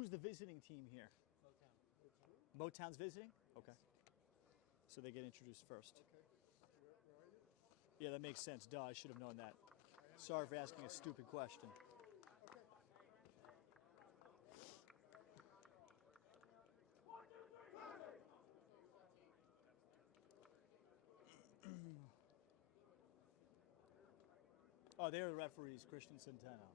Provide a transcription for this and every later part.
Who's the visiting team here? Motown. Motown's visiting? Okay. So they get introduced first. Okay. Where are you? Yeah, that makes sense. Duh, I should have known that. Sorry for asking a stupid question. Oh, they're the referees, Christian Centeno.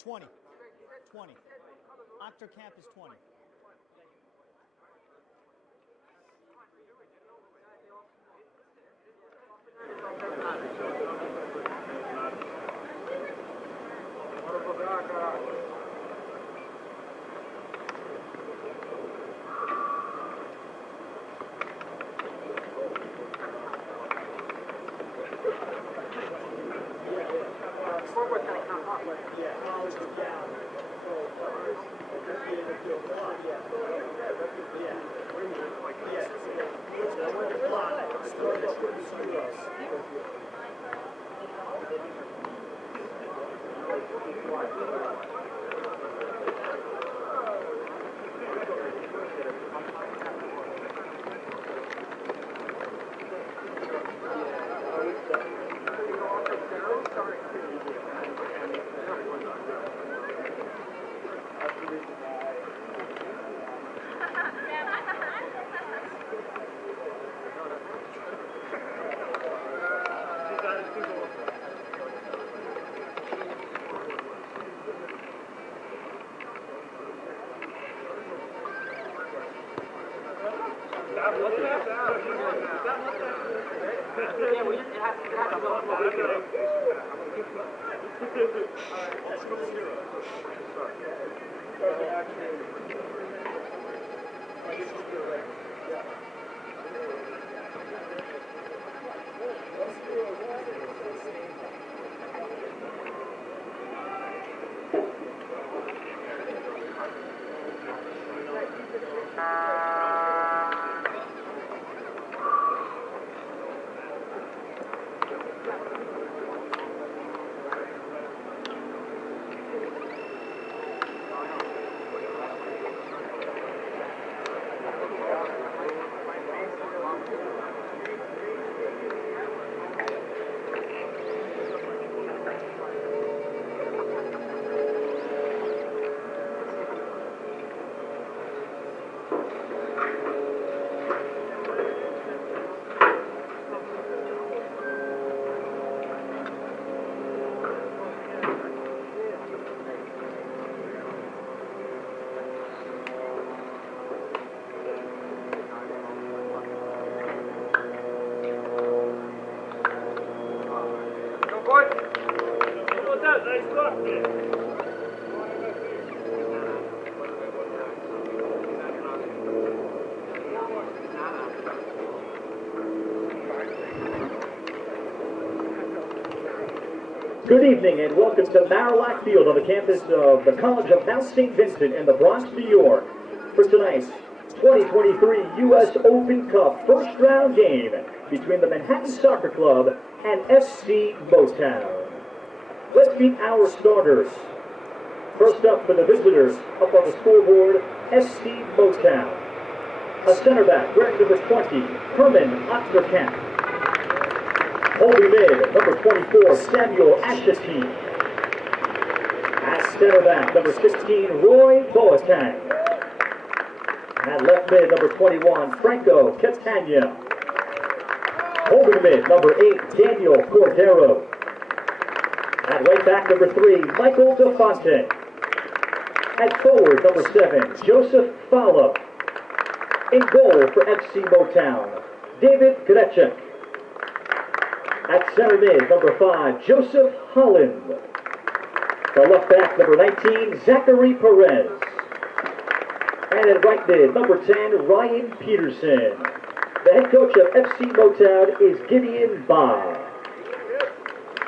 $20. Octocamp is 20. Good evening and welcome to Marillac Field on the campus of the College of Mount St. Vincent in the Bronx, New York for tonight's 2023 U.S. Open Cup first round game between the Manhattan Soccer Club and FC Motown. Let's meet our starters. First up for the visitors, up on the scoreboard, FC Motown. A center back, wearing number 20, Herman Otterkamp. Holding mid, number 24, Samuel Asheteen. At center back, number 16, Roy Boateng. At left mid, number 21, Franco Catania. Holding mid, number 8, Daniel Cordero. At right back, number 3, Michael DeFonte. At forward, number 7, Joseph Fowler. In goal for FC Motown, David Gretchen. At center mid, number 5, Joseph Holland. The left back, number 19, Zachary Perez. And at right mid, number 10, Ryan Peterson. The head coach of FC Motown is Gideon Ba.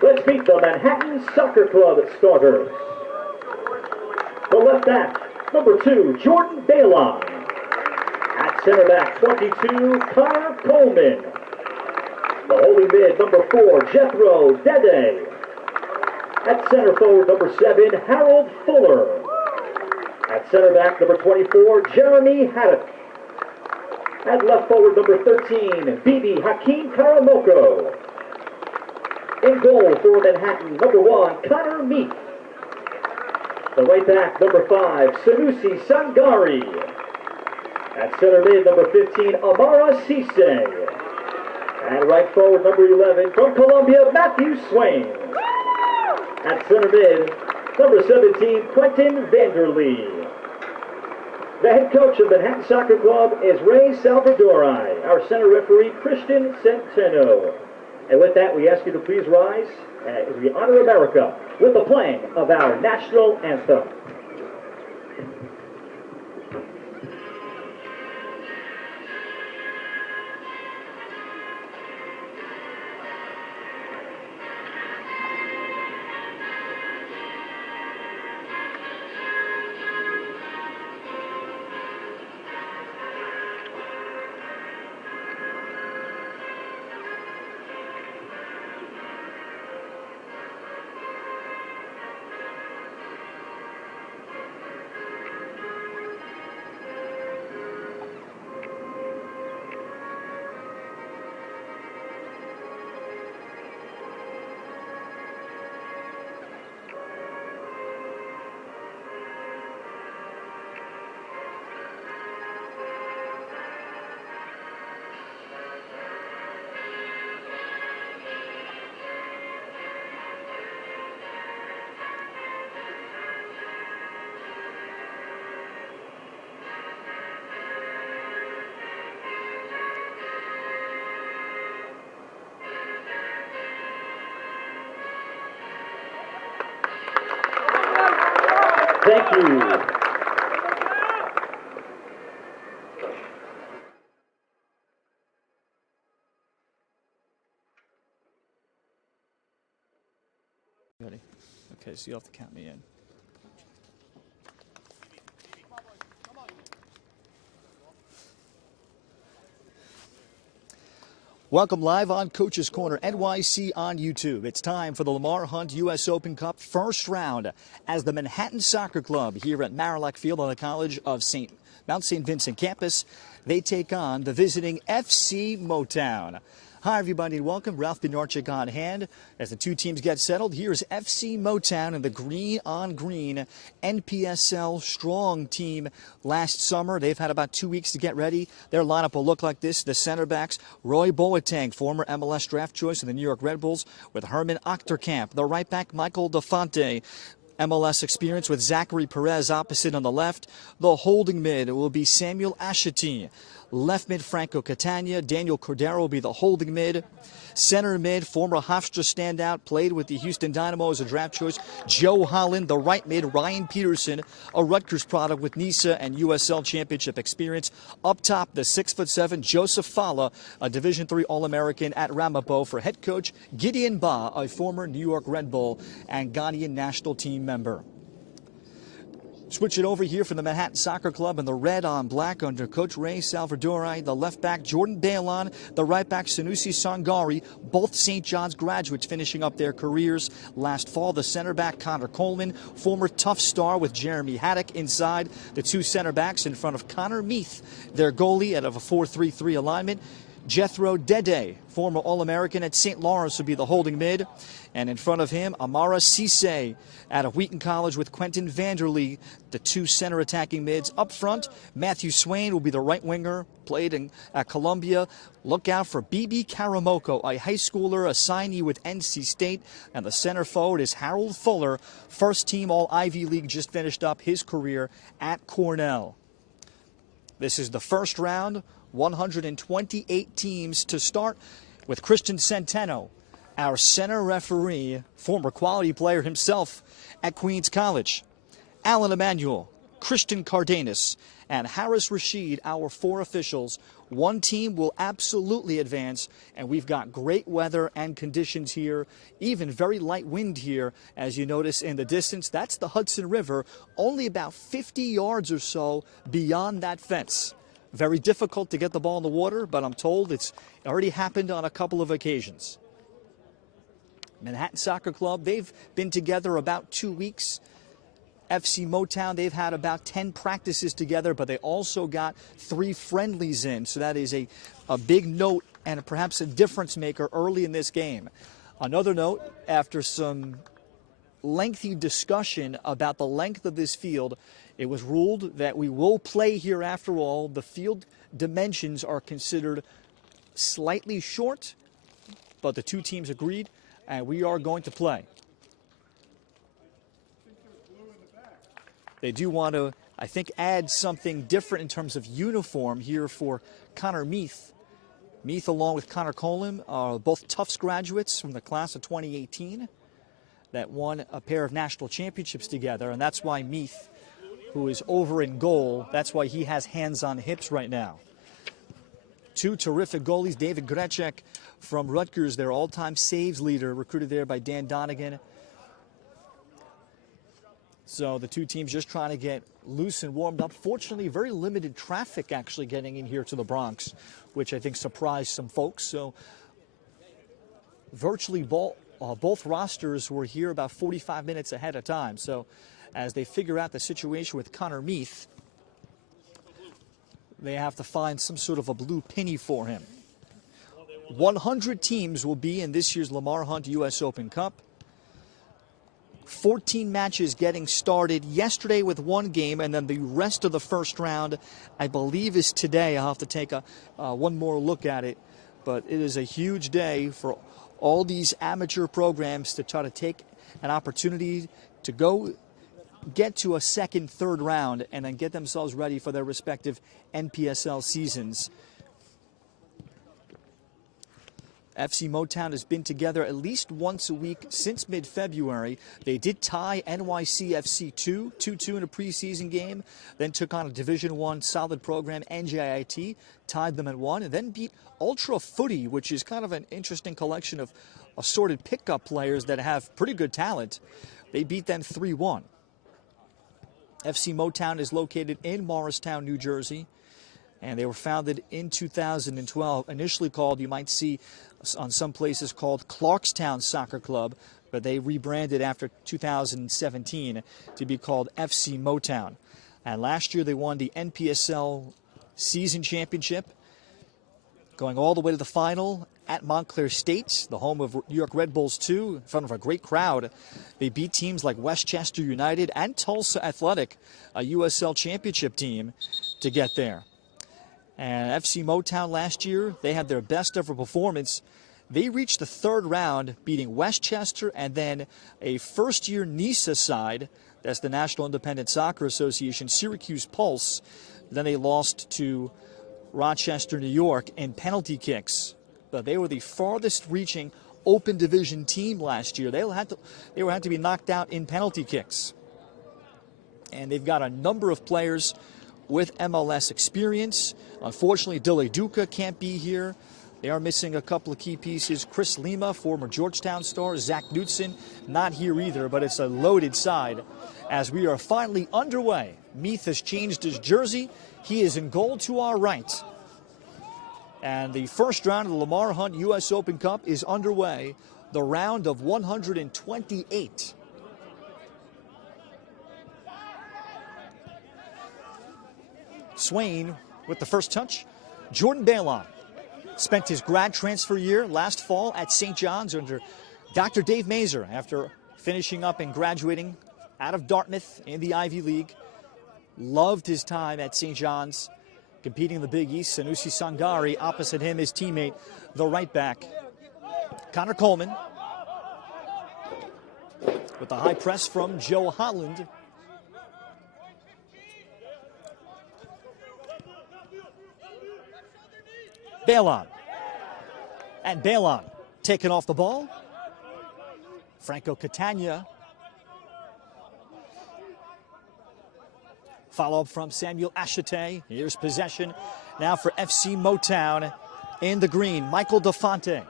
Let's meet the Manhattan Soccer Club starters. The left back, number 2, Jordan Balon. At center back, 22, Connor Coleman. The holding mid, number 4, Jethro Dede. At center forward, number 7, Harold Fuller. At center back, number 24, Jeremy Haddock. At left forward, number 13, Bibi Hakeem Karamoko. In goal for Manhattan, number 1, Connor Meek. The right back, number 5, Sanusi Sangari. At center mid, number 15, Amara Cisse. And right forward, number 11, from Colombia, Matthew Swain. At center mid, number 17, Quentin Vanderlee. The head coach of Manhattan Soccer Club is Ray Salvadori. Our center referee, Christian Centeno. And with that, we ask you to please rise as we honor America with the playing of our national anthem. Thank you. Ready? Okay, so you'll have to count me in. Welcome live on Coach's Corner NYC on YouTube. It's time for the Lamar Hunt U.S. Open Cup first round as the Manhattan Soccer Club here at Marillac Field on the College of Mount St. Vincent campus. They take on the visiting FC Motown. Hi, everybody, and welcome. Ralph Benarchik on hand. As the two teams get settled, here's FC Motown and the green-on-green NPSL strong team last summer. They've had about 2 weeks to get ready. Their lineup will look like this. The center backs, Roy Boateng, former MLS draft choice of the New York Red Bulls, with Herman Achterkamp. The right back, Michael DeFonte. MLS experience with Zachary Perez opposite on the left. The holding mid will be Samuel Ashiti. Left mid, Franco Catania. Daniel Cordero will be the holding mid. Center mid, former Hofstra standout, played with the Houston Dynamo as a draft choice, Joe Holland. The right mid, Ryan Peterson, a Rutgers product with NISA and USL Championship experience. Up top, the 6'7", Joseph Fala, a Division III All-American at Ramapo, for head coach Gideon Ba, a former New York Red Bull and Ghanaian national team member. Switch it over here for the Manhattan Soccer Club in the red on black under Coach Ray Salvadori. The left back, Jordan Balon. The right back, Sanusi Sangari. Both St. John's graduates finishing up their careers last fall. The center back, Connor Coleman, former tough star with Jeremy Haddock inside. The two center backs in front of Connor Meath, their goalie out of a 4-3-3 alignment. Jethro Dede, former All-American at St. Lawrence, will be the holding mid. And in front of him, Amara Cisse out of Wheaton College with Quentin Vanderlee, the two center attacking mids. Up front, Matthew Swain will be the right winger, played at Columbia. Look out for B.B. Karamoko, a high schooler, a signee with NC State. And the center forward is Harold Fuller, first team All-Ivy League, just finished up his career at Cornell. This is the first round, 128 teams to start, with Christian Centeno, our center referee, former quality player himself at Queens College. Alan Emanuel, Christian Cardenas, and Harris Rashid, our four officials. One team will absolutely advance, and we've got great weather and conditions here, even very light wind here, as you notice in the distance. That's the Hudson River, only about 50 yards or so beyond that fence. Very difficult to get the ball in the water, but I'm told it's already happened on a couple of occasions. Manhattan Soccer Club, they've been together about 2 weeks. FC Motown, they've had about 10 practices together, but they also got 3 friendlies in. So that is a big note and perhaps a difference maker early in this game. Another note, after some lengthy discussion about the length of this field, it was ruled that we will play here after all. The field dimensions are considered slightly short, but the two teams agreed, and we are going to play. They do want to, I think, add something different in terms of uniform here for Connor Meath. Meath, along with Connor Colin, are both Tufts graduates from the class of 2018 that won a pair of national championships together, and that's why Meath, who is over in goal, that's why he has hands on hips right now. Two terrific goalies, David Grecek from Rutgers, their all-time saves leader, recruited there by Dan Donegan. So the two teams just trying to get loose and warmed up. Fortunately, very limited traffic actually getting in here to the Bronx, which I think surprised some folks. So virtually both rosters were here about 45 minutes ahead of time. So as they figure out the situation with Connor Meath, they have to find some sort of a blue penny for him. 100 teams will be in this year's Lamar Hunt U.S. Open Cup. 14 matches getting started yesterday with one game, and then the rest of the first round, I believe, is today. I'll have to take one more look at it. But it is a huge day for all these amateur programs to try to take an opportunity to go get to a second, third round, and then get themselves ready for their respective NPSL seasons. FC Motown has been together at least once a week since mid-February. They did tie NYCFC 2-2 in a preseason game, then took on a Division I solid program, NJIT, tied them at 1, and then beat Ultra Footy, which is kind of an interesting collection of assorted pickup players that have pretty good talent. They beat them 3-1. FC Motown is located in Morristown, New Jersey, and they were founded in 2012, initially called, you might see on some places, called Clarkstown Soccer Club, but they rebranded after 2017 to be called FC Motown. And last year they won the NPSL season championship, going all the way to the final at Montclair State, the home of New York Red Bulls 2, in front of a great crowd. They beat teams like Westchester United and Tulsa Athletic, a USL championship team, to get there. And FC Motown last year, they had their best ever performance. They reached the third round, beating Westchester and then a first-year NISA side, that's the National Independent Soccer Association, Syracuse Pulse. Then they lost to Rochester, New York in penalty kicks. But they were the farthest reaching open division team last year. They had to be knocked out in penalty kicks. And they've got a number of players with MLS experience. Unfortunately, Dile Duca can't be here. They are missing a couple of key pieces. Chris Lima, former Georgetown star. Zach Knutson, not here either, but it's a loaded side as we are finally underway. Meath has changed his jersey. He is in goal to our right. And the first round of the Lamar Hunt U.S. Open Cup is underway, the round of 128. Swain with the first touch. Jordan Balon Spent his grad transfer year last fall at St. John's under Dr. Dave Mazur after finishing up and graduating out of Dartmouth in the Ivy League. Loved his time at St. John's, competing in the Big East. Sanusi Sangari opposite him, his teammate, the right back, Connor Coleman, with the high press from Joe Holland. Balon. And Balon taking off the ball. Franco Catania. Follow-up from Samuel Achete. Here's possession now for FC Motown in the green. Michael DeFonte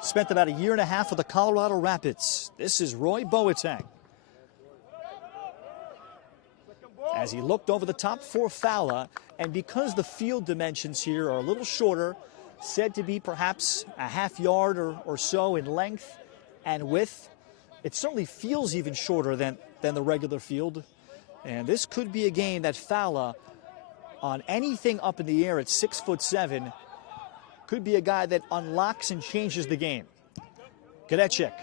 spent about a year and a half with the Colorado Rapids. This is Roy Boateng, as he looked over the top for Fowler. And because the field dimensions here are a little shorter, said to be perhaps a half yard or so in length and width, it certainly feels even shorter than the regular field. And this could be a game that Fowler, on anything up in the air at 6'7", could be a guy that unlocks and changes the game. Gadecik,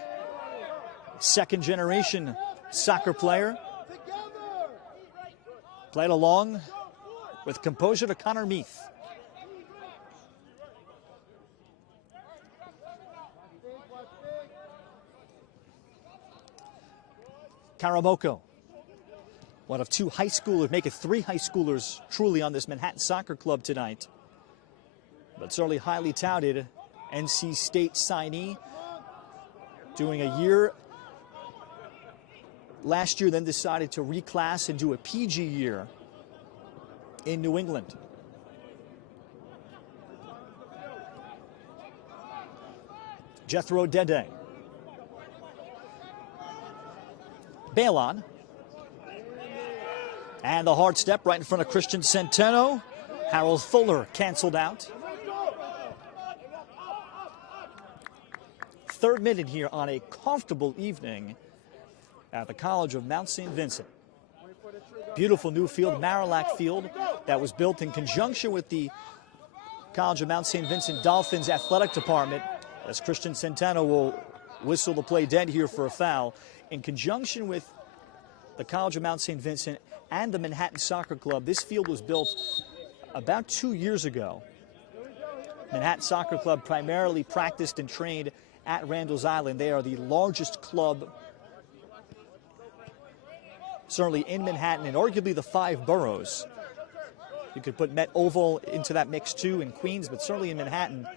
second generation soccer player, played along with composure to Connor Meath. Karamoko, one of two high schoolers, make it three high schoolers truly on this Manhattan Soccer Club tonight. But certainly highly touted NC State signee, doing a year last year, then decided to reclass and do a PG year in New England. Jethro Dede. Balon. And the hard step right in front of Christian Centeno. Harold Fuller canceled out. Third minute here on a comfortable evening at the College of Mount St. Vincent. Beautiful new field, Marillac Field, that was built in conjunction with the College of Mount St. Vincent Dolphins Athletic Department, as Christian Centeno will whistle the play dead here for a foul. In conjunction with the College of Mount St. Vincent and the Manhattan Soccer Club, this field was built about 2 years ago. Manhattan Soccer Club primarily practiced and trained at Randall's Island. They are the largest club, certainly in Manhattan, and arguably the 5 boroughs. You could put Met Oval into that mix too in Queens, but certainly in Manhattan,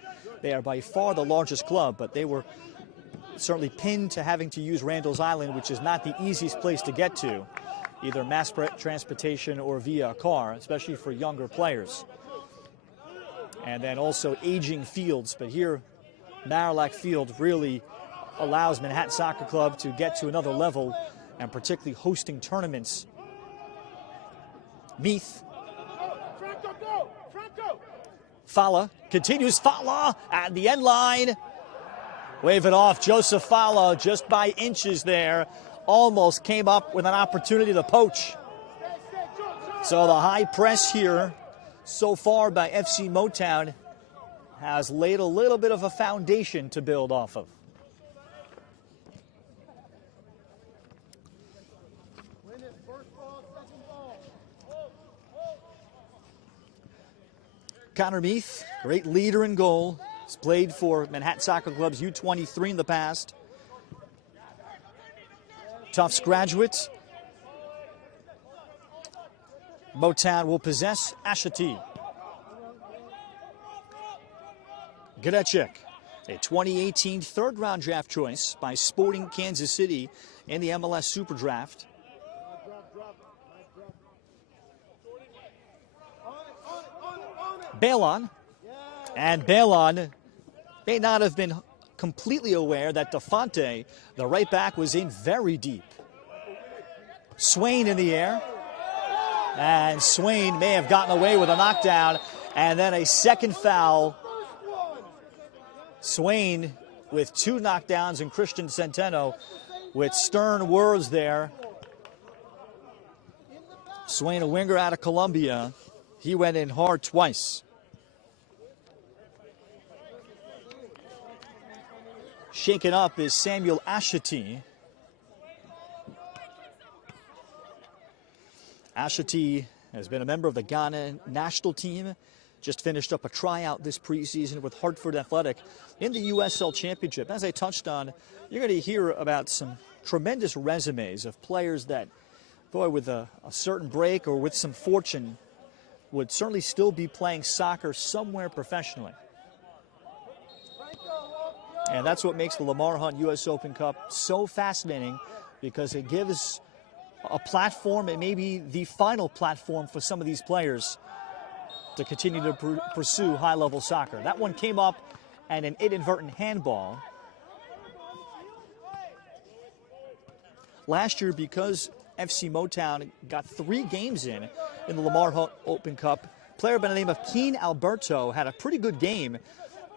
they are by far the largest club. But they were certainly pinned to having to use Randall's Island, which is not the easiest place to get to, either mass transportation or via a car, especially for younger players. And then also aging fields, but here Marillac Field really allows Manhattan Soccer Club to get to another level, and particularly hosting tournaments. Meath. Fala continues. Fala at the end line. Wave it off. Joseph Fala just by inches there. Almost came up with an opportunity to poach. So the high press here so far by FC Motown has laid a little bit of a foundation to build off of. Connor Meath, great leader in goal. He's played for Manhattan Soccer Club's U23 in the past. Tufts graduate. Motown will possess Ashati. Gadecik, a 2018 third-round draft choice by Sporting Kansas City in the MLS Super Draft. Balon, and Balon may not have been completely aware that DeFonte, the right back, was in very deep. Swain in the air, and Swain may have gotten away with a knockdown, and then a second foul. Swain with 2 knockdowns, and Christian Centeno with stern words there. Swain, a winger out of Columbia, he went in hard twice. Shaken up is Samuel Ashiti. Ashiti has been a member of the Ghana national team. Just finished up a tryout this preseason with Hartford Athletic in the USL Championship. As I touched on, you're going to hear about some tremendous resumes of players that, boy, with a certain break or with some fortune, would certainly still be playing soccer somewhere professionally. And that's what makes the Lamar Hunt U.S. Open Cup so fascinating, because it gives a platform, and maybe the final platform for some of these players to continue to pursue high-level soccer. That one came up and an inadvertent handball. Last year, because FC Motown got 3 games in the Lamar Hunt Open Cup, a player by the name of Keen Alberto had a pretty good game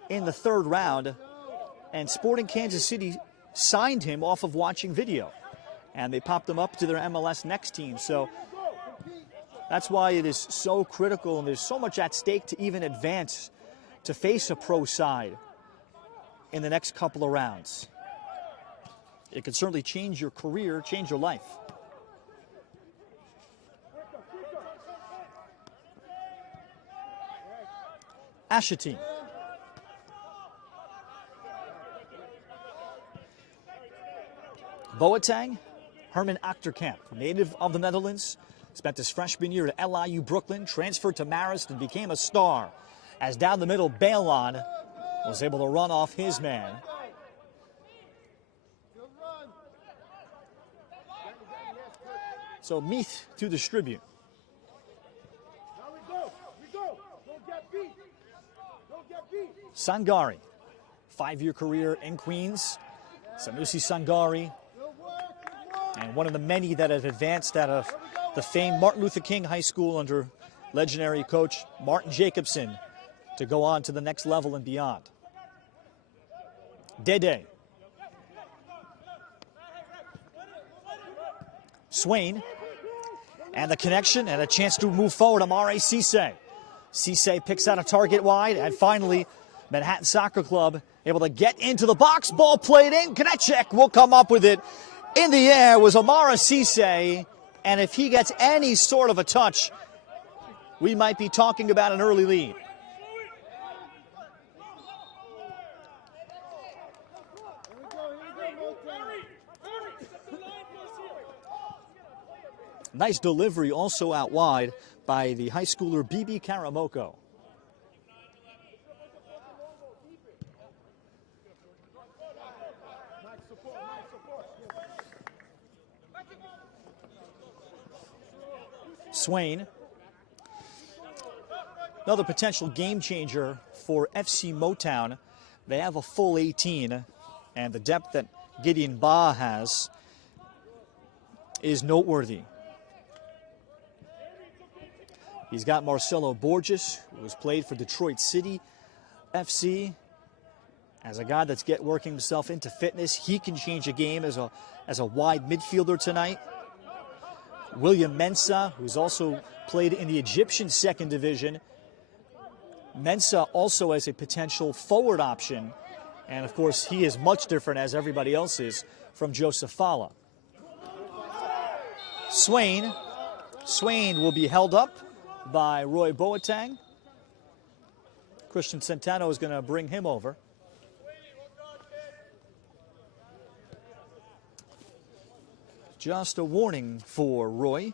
in the 3rd round, and Sporting Kansas City signed him off of watching video, and they popped him up to their MLS Next team. So that's why it is so critical, and there's so much at stake to even advance to face a pro side in the next couple of rounds. It could certainly change your career, change your life. Ashiti. Boateng, Herman Achterkamp, native of the Netherlands, spent his freshman year at LIU Brooklyn, transferred to Marist, and became a star, as down the middle, Balon was able to run off his man. So Meath to distribute. Sangari, 5-year career in Queens. Sanusi Sangari, and one of the many that have advanced out of the famed Martin Luther King High School under legendary coach Martin Jacobson to go on to the next level and beyond. Dede. Swain. And the connection and a chance to move forward. Amare Cisse. Cisse picks out a target wide, and finally Manhattan Soccer Club able to get into the box. Ball played in. Konechek will come up with it. In the air was Amara Cisse, and if he gets any sort of a touch, we might be talking about an early lead. Nice delivery also out wide by the high schooler BB Karamoko. Swain, another potential game changer for FC Motown. They have a full 18, and the depth that Gideon Ba has is noteworthy. He's got Marcelo Borges, who has played for Detroit City FC. As a guy that's working himself into fitness, he can change a game as a wide midfielder tonight. William Mensah, who's also played in the Egyptian 2nd Division. Mensah also as a potential forward option. And, of course, he is much different, as everybody else is, from Joseph Fala. Swain will be held up by Roy Boateng. Christian Centeno is going to bring him over. Just a warning for Roy.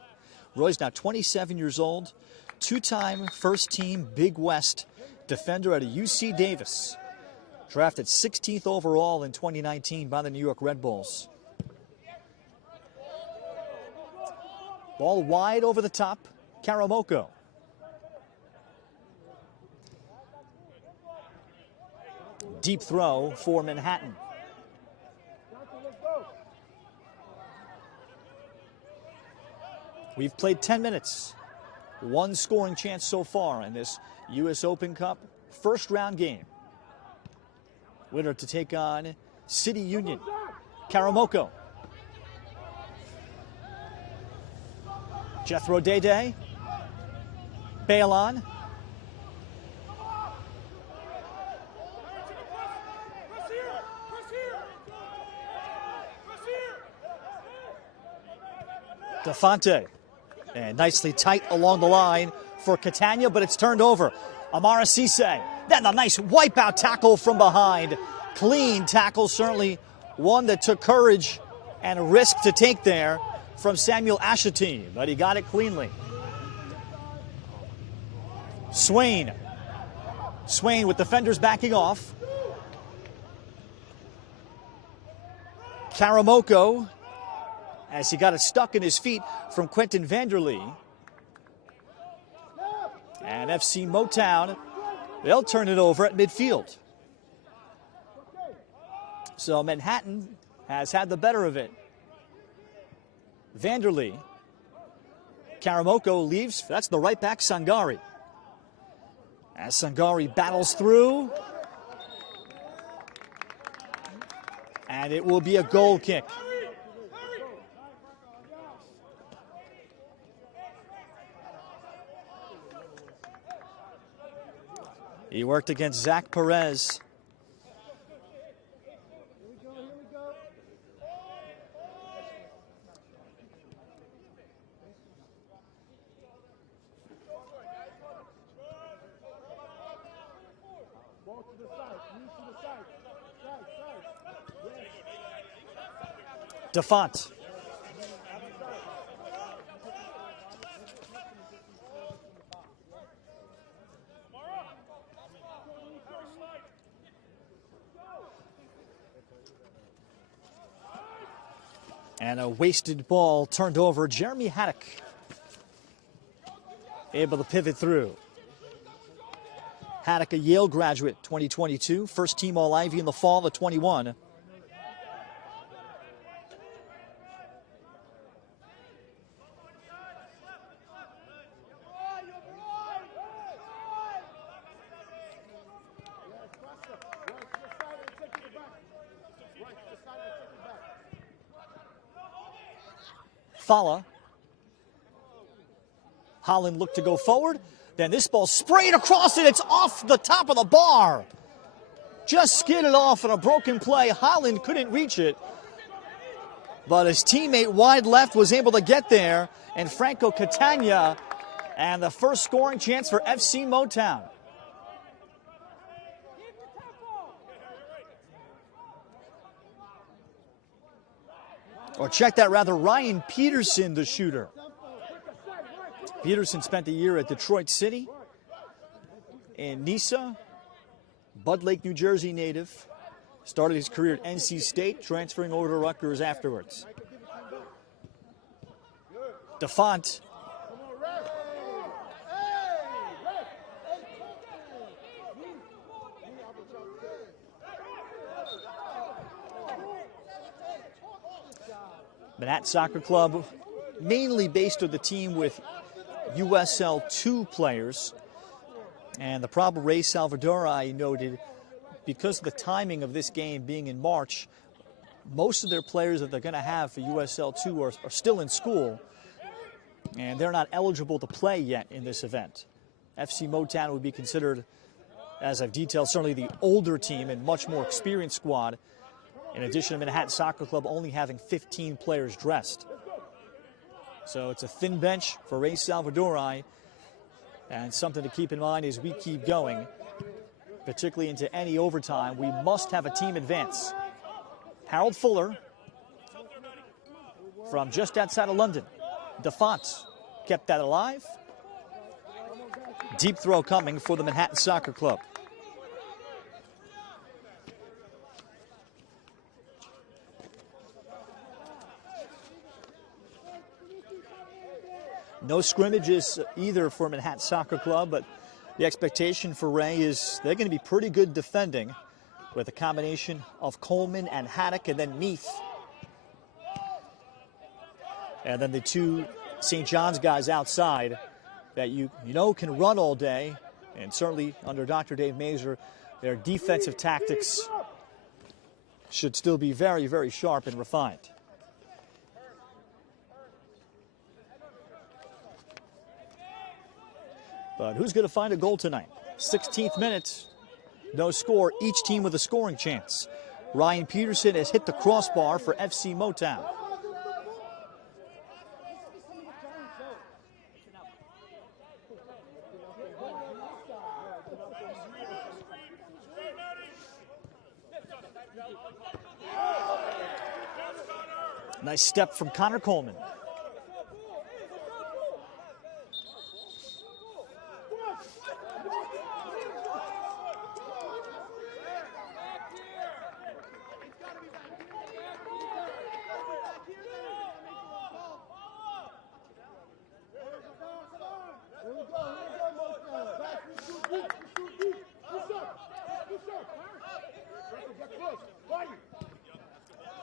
Roy's now 27 years old, 2-time first-team Big West defender at a UC Davis. Drafted 16th overall in 2019 by the New York Red Bulls. Ball wide over the top, Karamoko. Deep throw for Manhattan. We've played 10 minutes. 1 scoring chance so far in this U.S. Open Cup first round game. Winner to take on City Union. Karamoko. Jethro Dede. Balon. DeFonte. And nicely tight along the line for Catania, but it's turned over. Amara Cisse. Then a nice wipeout tackle from behind. Clean tackle, certainly one that took courage and a risk to take there from Samuel Ashati, but he got it cleanly. Swain. Swain with defenders backing off. Karamoko, as he got it stuck in his feet from Quentin Vanderlee. And FC Motown, they'll turn it over at midfield. So Manhattan has had the better of it. Vanderlee. Karamoko leaves. That's the right back, Sangari. As Sangari battles through. And it will be a goal kick. He worked against Zach Perez. DeFont. And a wasted ball turned over. Jeremy Haddock able to pivot through. Haddock, a Yale graduate, 2022. First team All-Ivy in the fall of 21. Fala. Holland looked to go forward. Then this ball sprayed across it. It's off the top of the bar. Just skidded off on a broken play. Holland couldn't reach it. But his teammate wide left was able to get there. And Franco Catania, and the first scoring chance for FC Motown. Or check that, rather, Ryan Peterson, the shooter. Peterson spent a year at Detroit City, in Nisa, Bud Lake, New Jersey native. Started his career at NC State, transferring over to Rutgers afterwards. DeFont. Manhattan Soccer Club, mainly based on the team with USL 2 players. And the problem Ray Salvadori noted, because of the timing of this game being in March, most of their players that they're going to have for USL 2 are still in school, and they're not eligible to play yet in this event. FC Motown would be considered, as I've detailed, certainly the older team and much more experienced squad, in addition to Manhattan Soccer Club only having 15 players dressed. So it's a thin bench for Ray Salvadori, and something to keep in mind as we keep going, particularly into any overtime. We must have a team advance. Harold Fuller from just outside of London. DeFont kept that alive. Deep throw coming for the Manhattan Soccer Club. No scrimmages either for Manhattan Soccer Club, but the expectation for Ray is they're going to be pretty good defending with a combination of Coleman and Haddock, and then Meath. And then the two St. John's guys outside that you know can run all day, and certainly under Dr. Dave Mazur, their defensive tactics should still be very, very sharp and refined. But who's going to find a goal tonight? 16th minute, no score, each team with a scoring chance. Ryan Peterson has hit the crossbar for FC Motown. Nice step from Connor Coleman.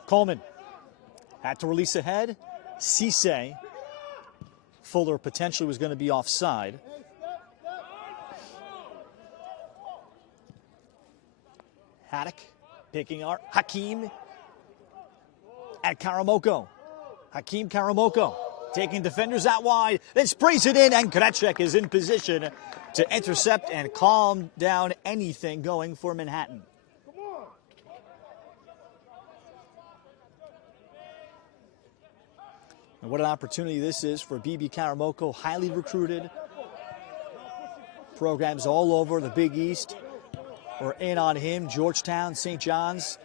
Coleman had to release ahead. Cisse. Fuller potentially was going to be offside. Haddock picking our Hakeem at Karamoko. Hakeem Karamoko taking defenders out wide, then sprays it in, and Kretschek is in position to intercept and calm down anything going for Manhattan. And what an opportunity this is for BB Karamoko, highly recruited. Programs all over the Big East are in on him. Georgetown, St. John's,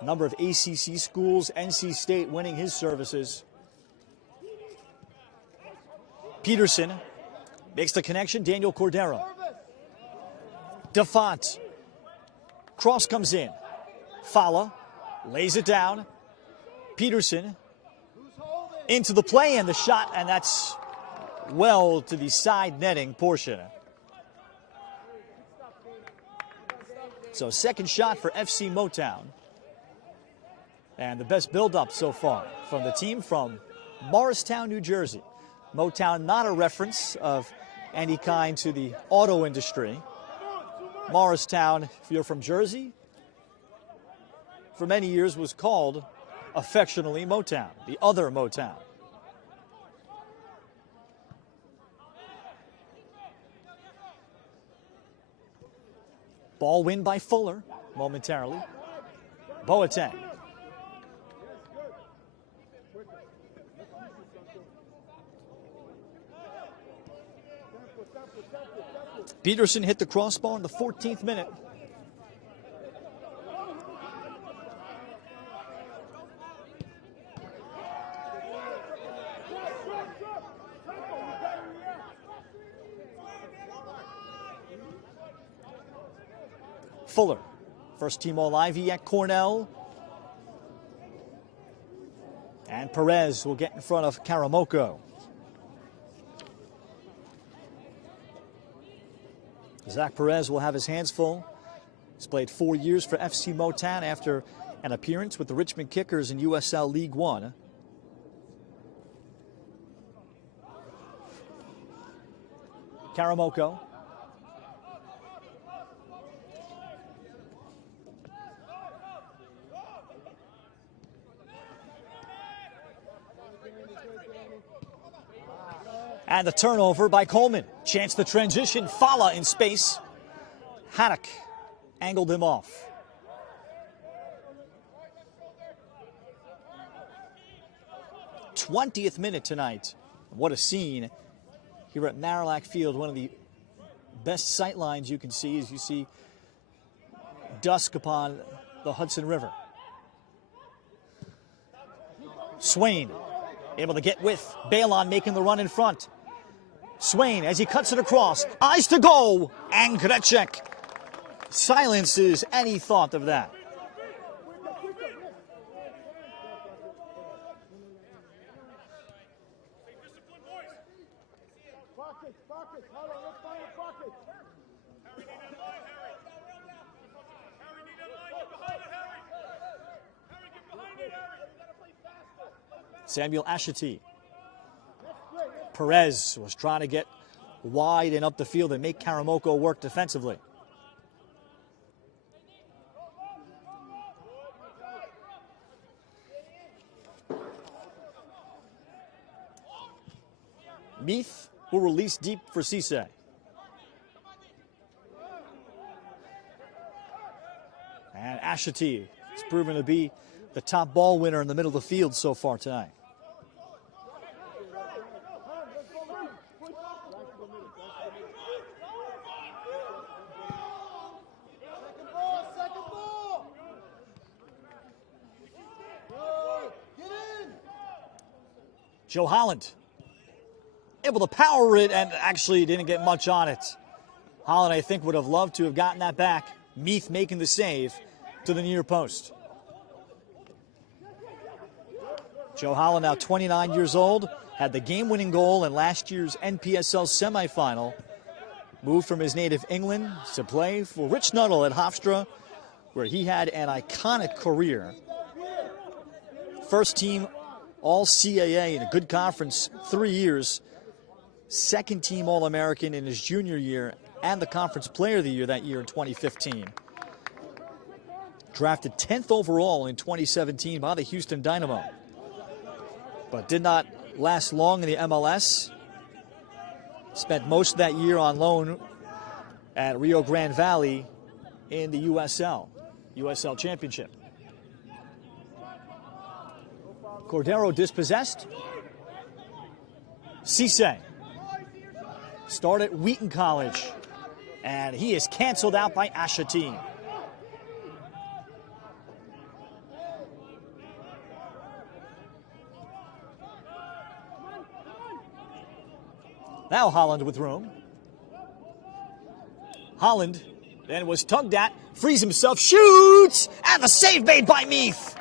a number of ACC schools, NC State winning his services. Peterson makes the connection, Daniel Cordero. DeFont. Cross comes in. Fala lays it down. Peterson into the play and the shot, and that's well to the side netting portion. So second shot for FC Motown. And the best build-up so far from the team from Morristown, New Jersey. Motown, not a reference of any kind to the auto industry. Morristown, if you're from Jersey, for many years was called affectionately Motown, the other Motown. Ball win by Fuller momentarily. Boateng. Peterson hit the crossbar in the 14th minute. Fuller, first team All-Ivy at Cornell. And Perez will get in front of Karamoko. Zach Perez will have his hands full. He's played 4 years for FC Motown after an appearance with the Richmond Kickers in USL League One. Karamoko. And the turnover by Coleman. Chance the transition. Fala in space. Haddock angled him off. '20th minute tonight. What a scene here at Marillac Field. One of the best sight lines you can see as you see dusk upon the Hudson River. Swain able to get with. Balon making the run in front. Swain, as he cuts it across, eyes to goal, and Kretschek silences any thought of that. Samuel Ashity. Perez was trying to get wide and up the field and make Karamoko work defensively. Meath will release deep for Cisse. And Ashity has proven to be the top ball winner in the middle of the field so far tonight. Joe Holland able to power it and actually didn't get much on it. Holland, I think, would have loved to have gotten that back. Meath making the save to the near post. Joe Holland, now 29 years old, had the game-winning goal in last year's NPSL semifinal. Moved from his native England to play for Rich Nuttall at Hofstra, where he had an iconic career. First team All-CAA in a good conference, 3 years. Second team All-American in his junior year and the Conference Player of the Year that year in 2015. Drafted 10th overall in 2017 by the Houston Dynamo, but did not last long in the MLS. Spent most of that year on loan at Rio Grande Valley in the USL Championship. Cordero dispossessed. Cisse started at Wheaton College, and he is canceled out by Ashateen. Now Holland with room. Holland then was tugged at, frees himself, shoots, and the save made by Meath.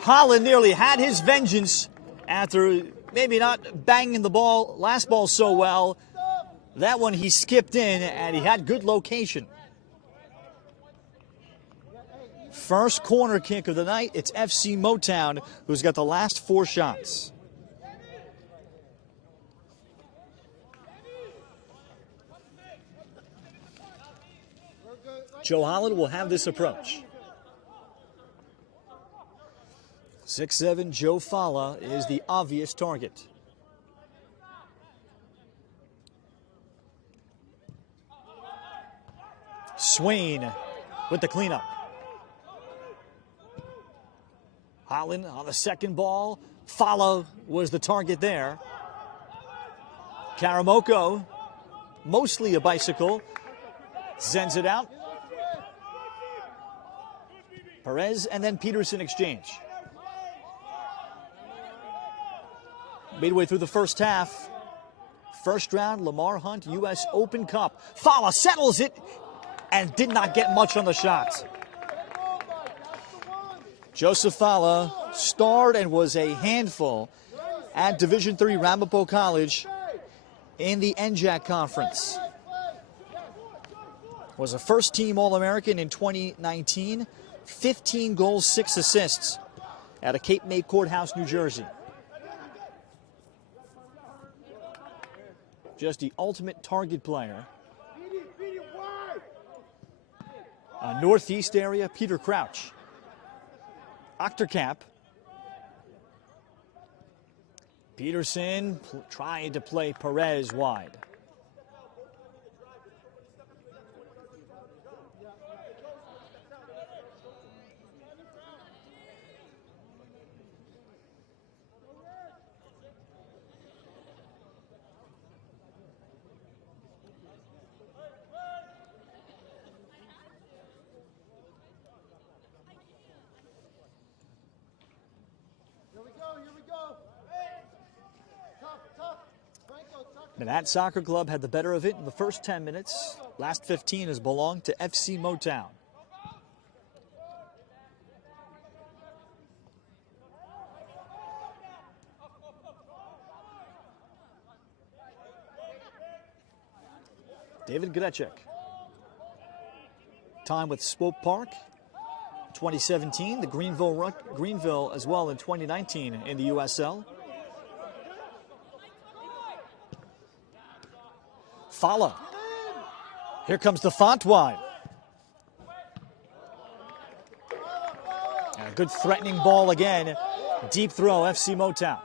Holland nearly had his vengeance after maybe not banging the last ball so well. That one he skipped in, and he had good location. First corner kick of the night, it's FC Motown, who's got the last 4 shots. Joe Holland will have this approach. 6'7" Joe Fala is the obvious target. Swain with the cleanup. Holland on the second ball. Fala was the target there. Karamoko, mostly a bicycle, sends it out. Perez and then Peterson exchange. Midway through the first half, first round Lamar Hunt U.S. Open Cup. Fala settles it and did not get much on the shot. Joseph Fala starred and was a handful at Division III Ramapo College in the NJAC Conference. Was a first-team All-American in 2019. 15 goals, 6 assists at a Cape May Courthouse, New Jersey. Just the ultimate target player. Northeast area, Peter Crouch. Octocap. Peterson trying to play Perez wide. Manhattan Soccer Club had the better of it in the first 10 minutes. Last 15 has belonged to FC Motown. David Grecek. Time with Swope Park, 2017. The Greenville as well in 2019 in the USL. Fala. Here comes the Font wide. A good threatening ball again. Deep throw, FC Motown.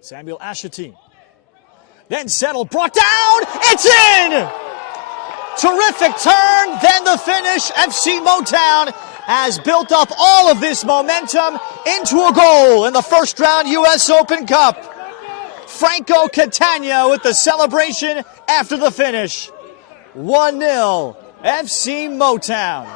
Samuel Ashateen. Then settled, brought down, it's in! Terrific turn, then the finish. FC Motown has built up all of this momentum into a goal in the first round U.S. Open Cup. Franco Catania with the celebration after the finish. 1-0, FC Motown.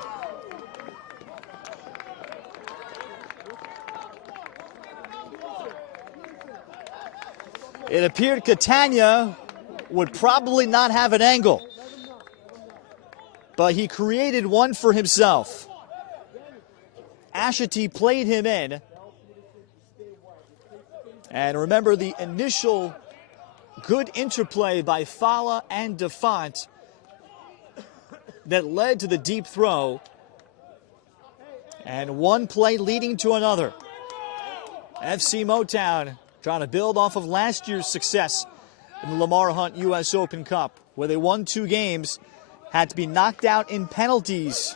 It appeared Catania would probably not have an angle, but he created one for himself. Ashity played him in. And remember the initial good interplay by Fala and Defont that led to the deep throw. And one play leading to another. FC Motown trying to build off of last year's success in the Lamar Hunt U.S. Open Cup, where they won 2 games, had to be knocked out in penalties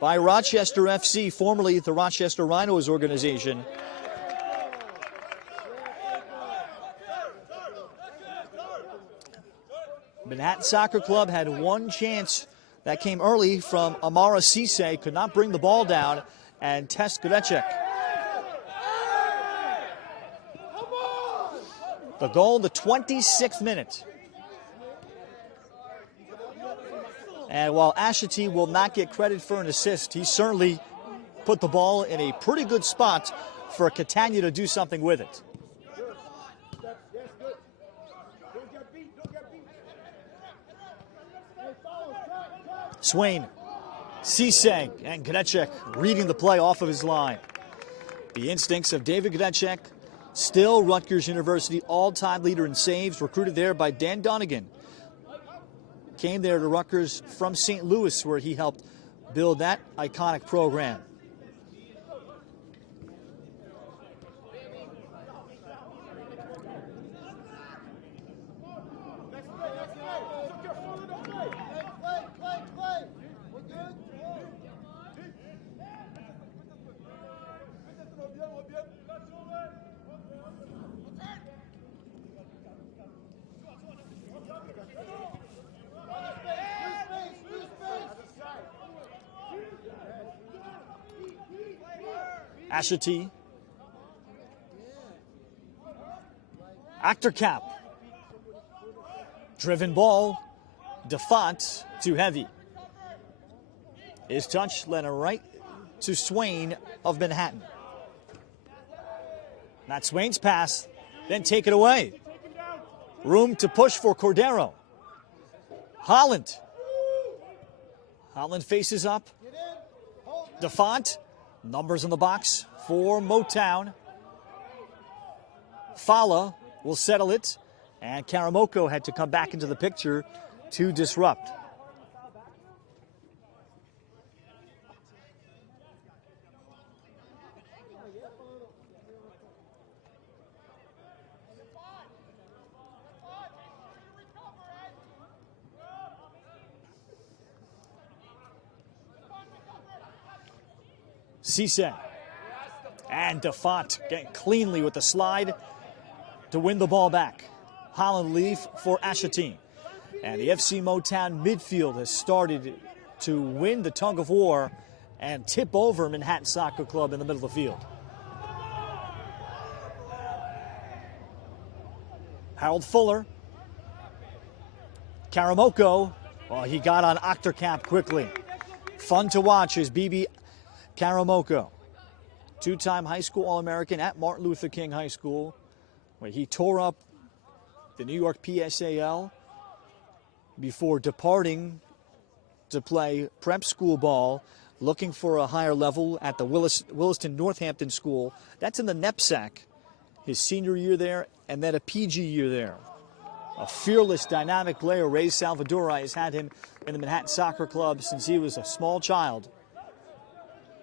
by Rochester FC, formerly the Rochester Rhinos organization. Manhattan Soccer Club had one chance that came early from Amara Cisse, could not bring the ball down, and Tess Grecek. The goal in the 26th minute. And while Ashity will not get credit for an assist, he certainly put the ball in a pretty good spot for Catania to do something with it. Swain, Cisse, and Grecek reading the play off of his line. The instincts of David Grecek, still Rutgers University all-time leader in saves, recruited there by Dan Donegan. Came there to Rutgers from St. Louis, where he helped build that iconic program. Ashity. Achterkamp. Driven ball. Defont too heavy. His touch led it right to Swain of Manhattan. Not Swain's pass, then take it away. Room to push for Cordero. Holland. Holland faces up. Defont. Numbers in the box for Motown. Fala will settle it, and Karamoko had to come back into the picture to disrupt. Cisse and Defont getting cleanly with the slide to win the ball back. Holland leave for Ashity. And the FC Motown midfield has started to win the tug of war and tip over Manhattan Soccer Club in the middle of the field. Harold Fuller. Karamoko. Well, he got on Achterkamp quickly. Fun to watch is BB Karamoko, 2-time high school All-American at Martin Luther King High School, where he tore up the New York PSAL before departing to play prep school ball, looking for a higher level at the Williston Northampton School. That's in the NEPSAC, his senior year there, and then a PG year there. A fearless, dynamic player. Ray Salvadori has had him in the Manhattan Soccer Club since he was a small child.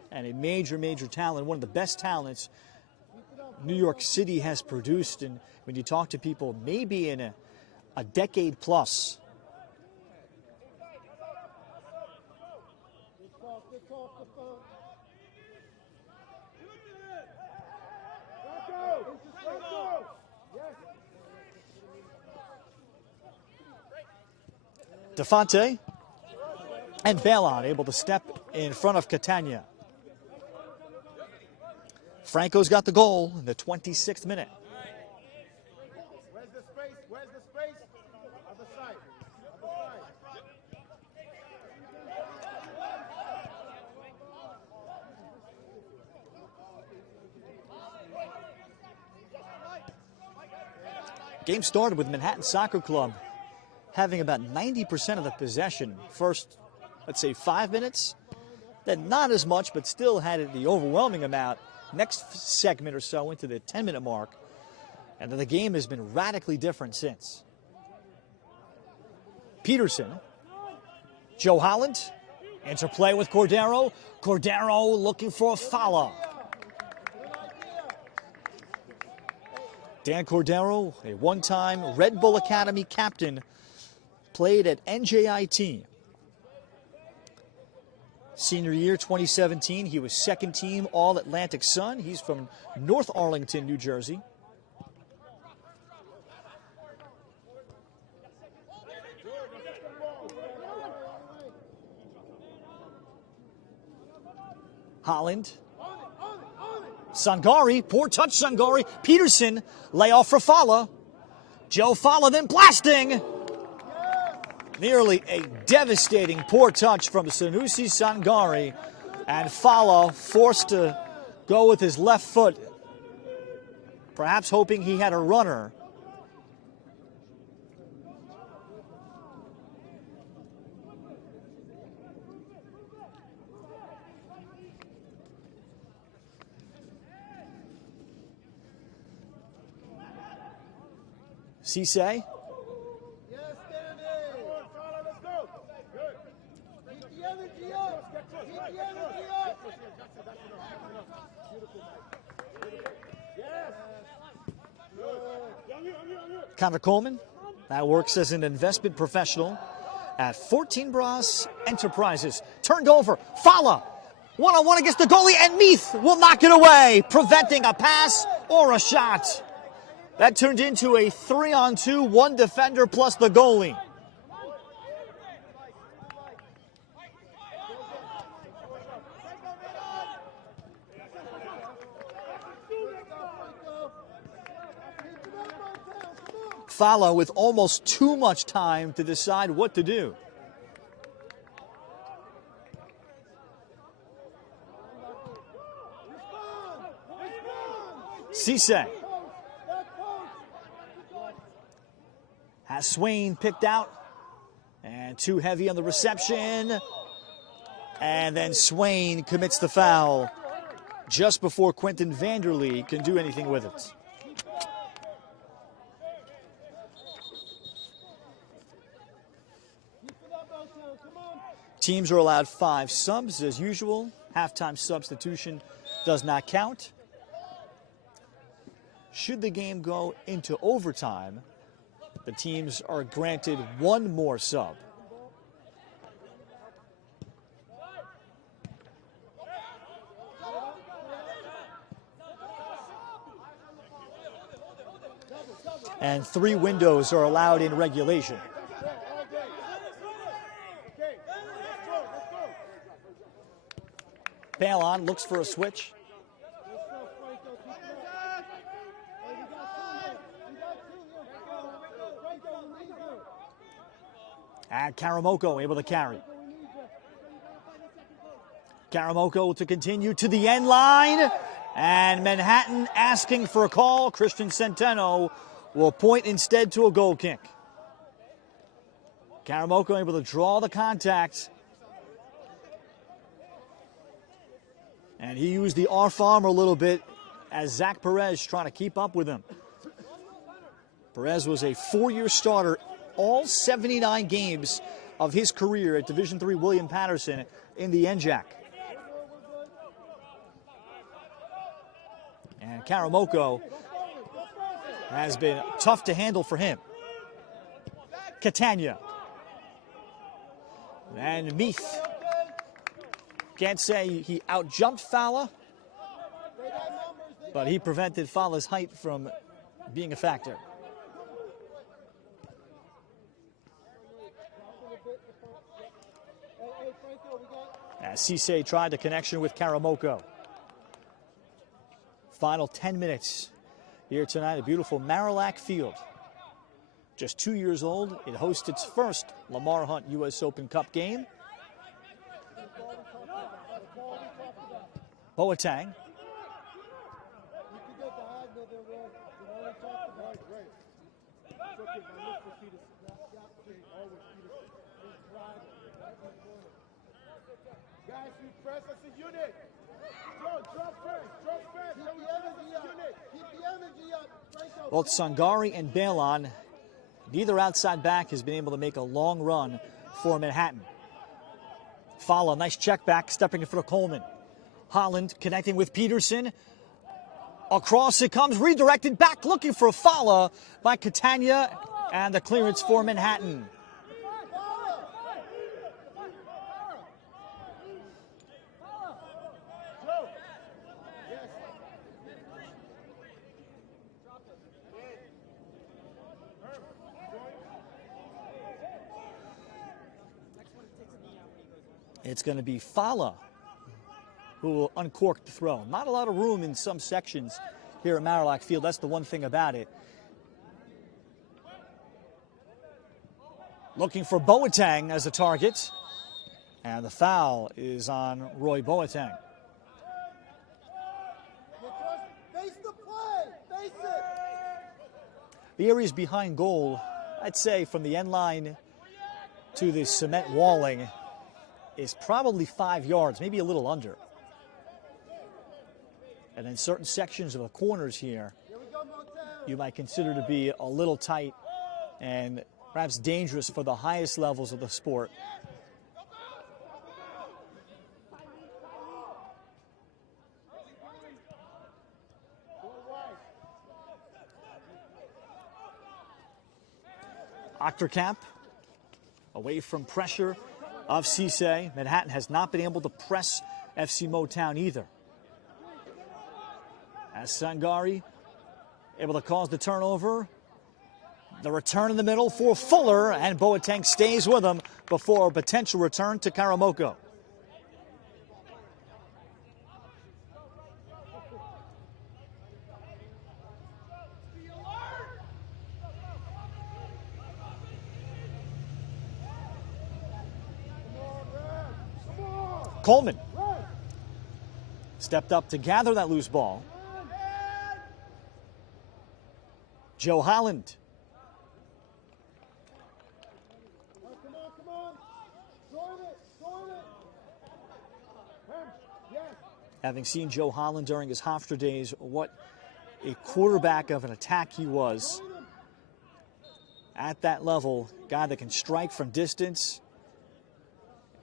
And a major, major talent, one of the best talents New York City has produced. And when you talk to people, maybe in a decade plus. Defonte and Bellon able to step in front of Catania. Franco's got the goal in the 26th minute. Where's the space? Where's the space? Other side. Other side. Game started with Manhattan Soccer Club having about 90% of the possession first, let's say, 5 minutes. Then not as much, but still had the overwhelming amount next segment or so into the 10-minute mark. And then the game has been radically different since. Peterson, Joe Holland, interplay with Cordero. Cordero looking for a foul. Dan Cordero, a one-time Red Bull Academy captain, played at NJIT. Senior year 2017, he was second team All-Atlantic Sun. He's from North Arlington, New Jersey. Holland. Sangari, poor touch Sangari. Peterson, layoff for Fala. Joe Fala then blasting. Nearly a devastating poor touch from Sanusi Sangari. And Fala forced to go with his left foot, perhaps hoping he had a runner. Cisse. Yes, Danny. Let's go. Good. Keep the energy up. Keep the energy up. Yes. Connor Coleman, that works as an investment professional at 14 Bras Enterprises. Turned over. Fala. One-on-one against the goalie, and Meath will knock it away, preventing a pass or a shot. That turned into a 3-on-2, one defender plus the goalie. Fala with almost too much time to decide what to do. Cisse. Has Swain picked out, and too heavy on the reception, and then Swain commits the foul just before Quentin Vanderlee can do anything with it. Teams are allowed 5 subs as usual. Halftime substitution does not count. Should the game go into overtime, the teams are granted 1 more sub. And 3 windows are allowed in regulation. Balon looks for a switch. And Karamoko able to carry. Karamoko to continue to the end line. And Manhattan asking for a call. Christian Centeno will point instead to a goal kick. Karamoko able to draw the contact. And he used the off arm a little bit as Zach Perez trying to keep up with him. Perez was a 4-year starter all 79 games of his career at Division III William Patterson in the NJAC. And Karamoko has been tough to handle for him. Catania. And Meath. Can't say he out-jumped Fala, but he prevented Fala's height from being a factor. As Cisse tried the connection with Karamoko. Final 10 minutes here tonight, a beautiful Marillac Field. Just 2 years old, it hosts its first Lamar Hunt U.S. Open Cup game. Boateng. Guys, you press as a unit. Go, drop first. Keep the energy up. Keep the energy up. Both Sangari and Balon, neither outside back has been able to make a long run for Manhattan. Fala, nice check back, stepping in front of Coleman. Holland connecting with Peterson. Across it comes, redirected back, looking for Fala by Catania, and the clearance for Manhattan. It's going to be Fala who will uncork the throw. Not a lot of room in some sections here at Marillac Field. That's the one thing about it. Looking for Boateng as a target. And the foul is on Roy Boateng. Face the play. Face it. The areas behind goal, I'd say from the end line to the cement walling, is probably 5 yards, maybe a little under. And then certain sections of the corners here, you might consider to be a little tight and perhaps dangerous for the highest levels of the sport. Octercamp away from pressure of Cisse. Manhattan has not been able to press FC Motown either. As Sangari able to cause the turnover. The return in the middle for Fuller, and Boateng stays with him before a potential return to Karamoko. Coleman stepped up to gather that loose ball. Joe Holland. Come on. Join it. Yes. Having seen Joe Holland during his Hofstra days, what a quarterback of an attack he was. At that level, guy that can strike from distance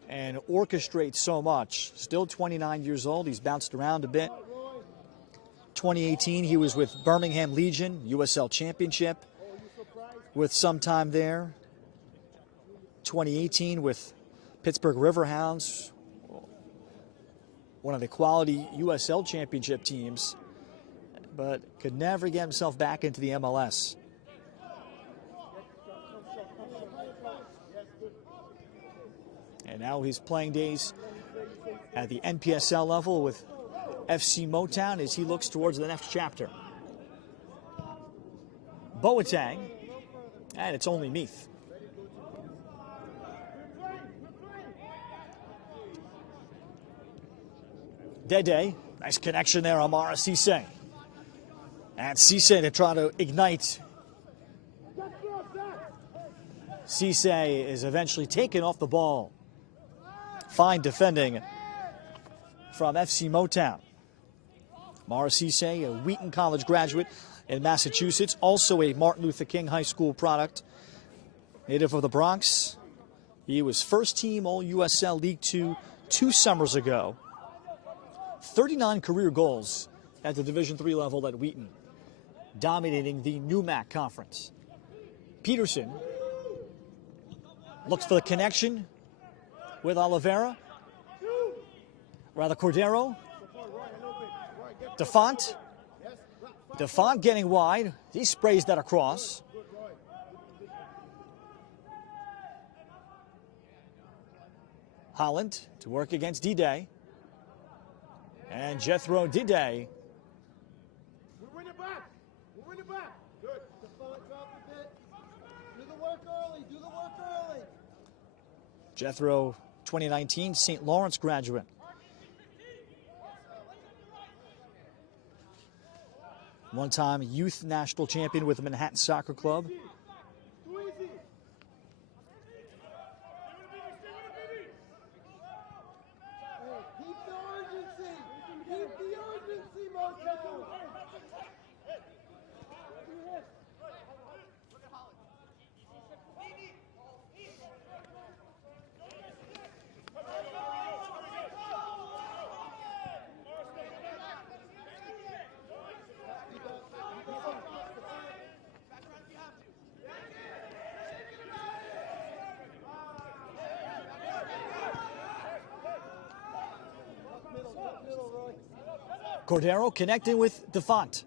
and orchestrate so much. Still 29 years old. He's bounced around a bit. 2018, he was with Birmingham Legion, USL Championship, with some time there. 2018 with Pittsburgh Riverhounds, one of the quality USL Championship teams, but could never get himself back into the MLS. And now his playing days at the NPSL level with FC Motown as he looks towards the next chapter. Boateng, and it's only Meath. Dede, nice connection there, Amara Cisse. And Cisse to try to ignite. Cisse is eventually taken off the ball. Fine defending from FC Motown. Mara Cisse, a Wheaton College graduate in Massachusetts, also a Martin Luther King High School product. Native of the Bronx. He was first team All-USL League Two 2 summers ago. 39 career goals at the Division III level at Wheaton, dominating the NUMAC conference. Peterson looks for the connection with Oliveira. Rather Cordero. Defont. Defont getting wide. He sprays that across. Holland to work against D-Day. And Jethro D-Day. We win it back. Good. Defont, drop a bit. Do the work early. Jethro, 2019 St. Lawrence graduate. One-time youth national champion with the Manhattan Soccer Club. Cordero connecting with DeFont.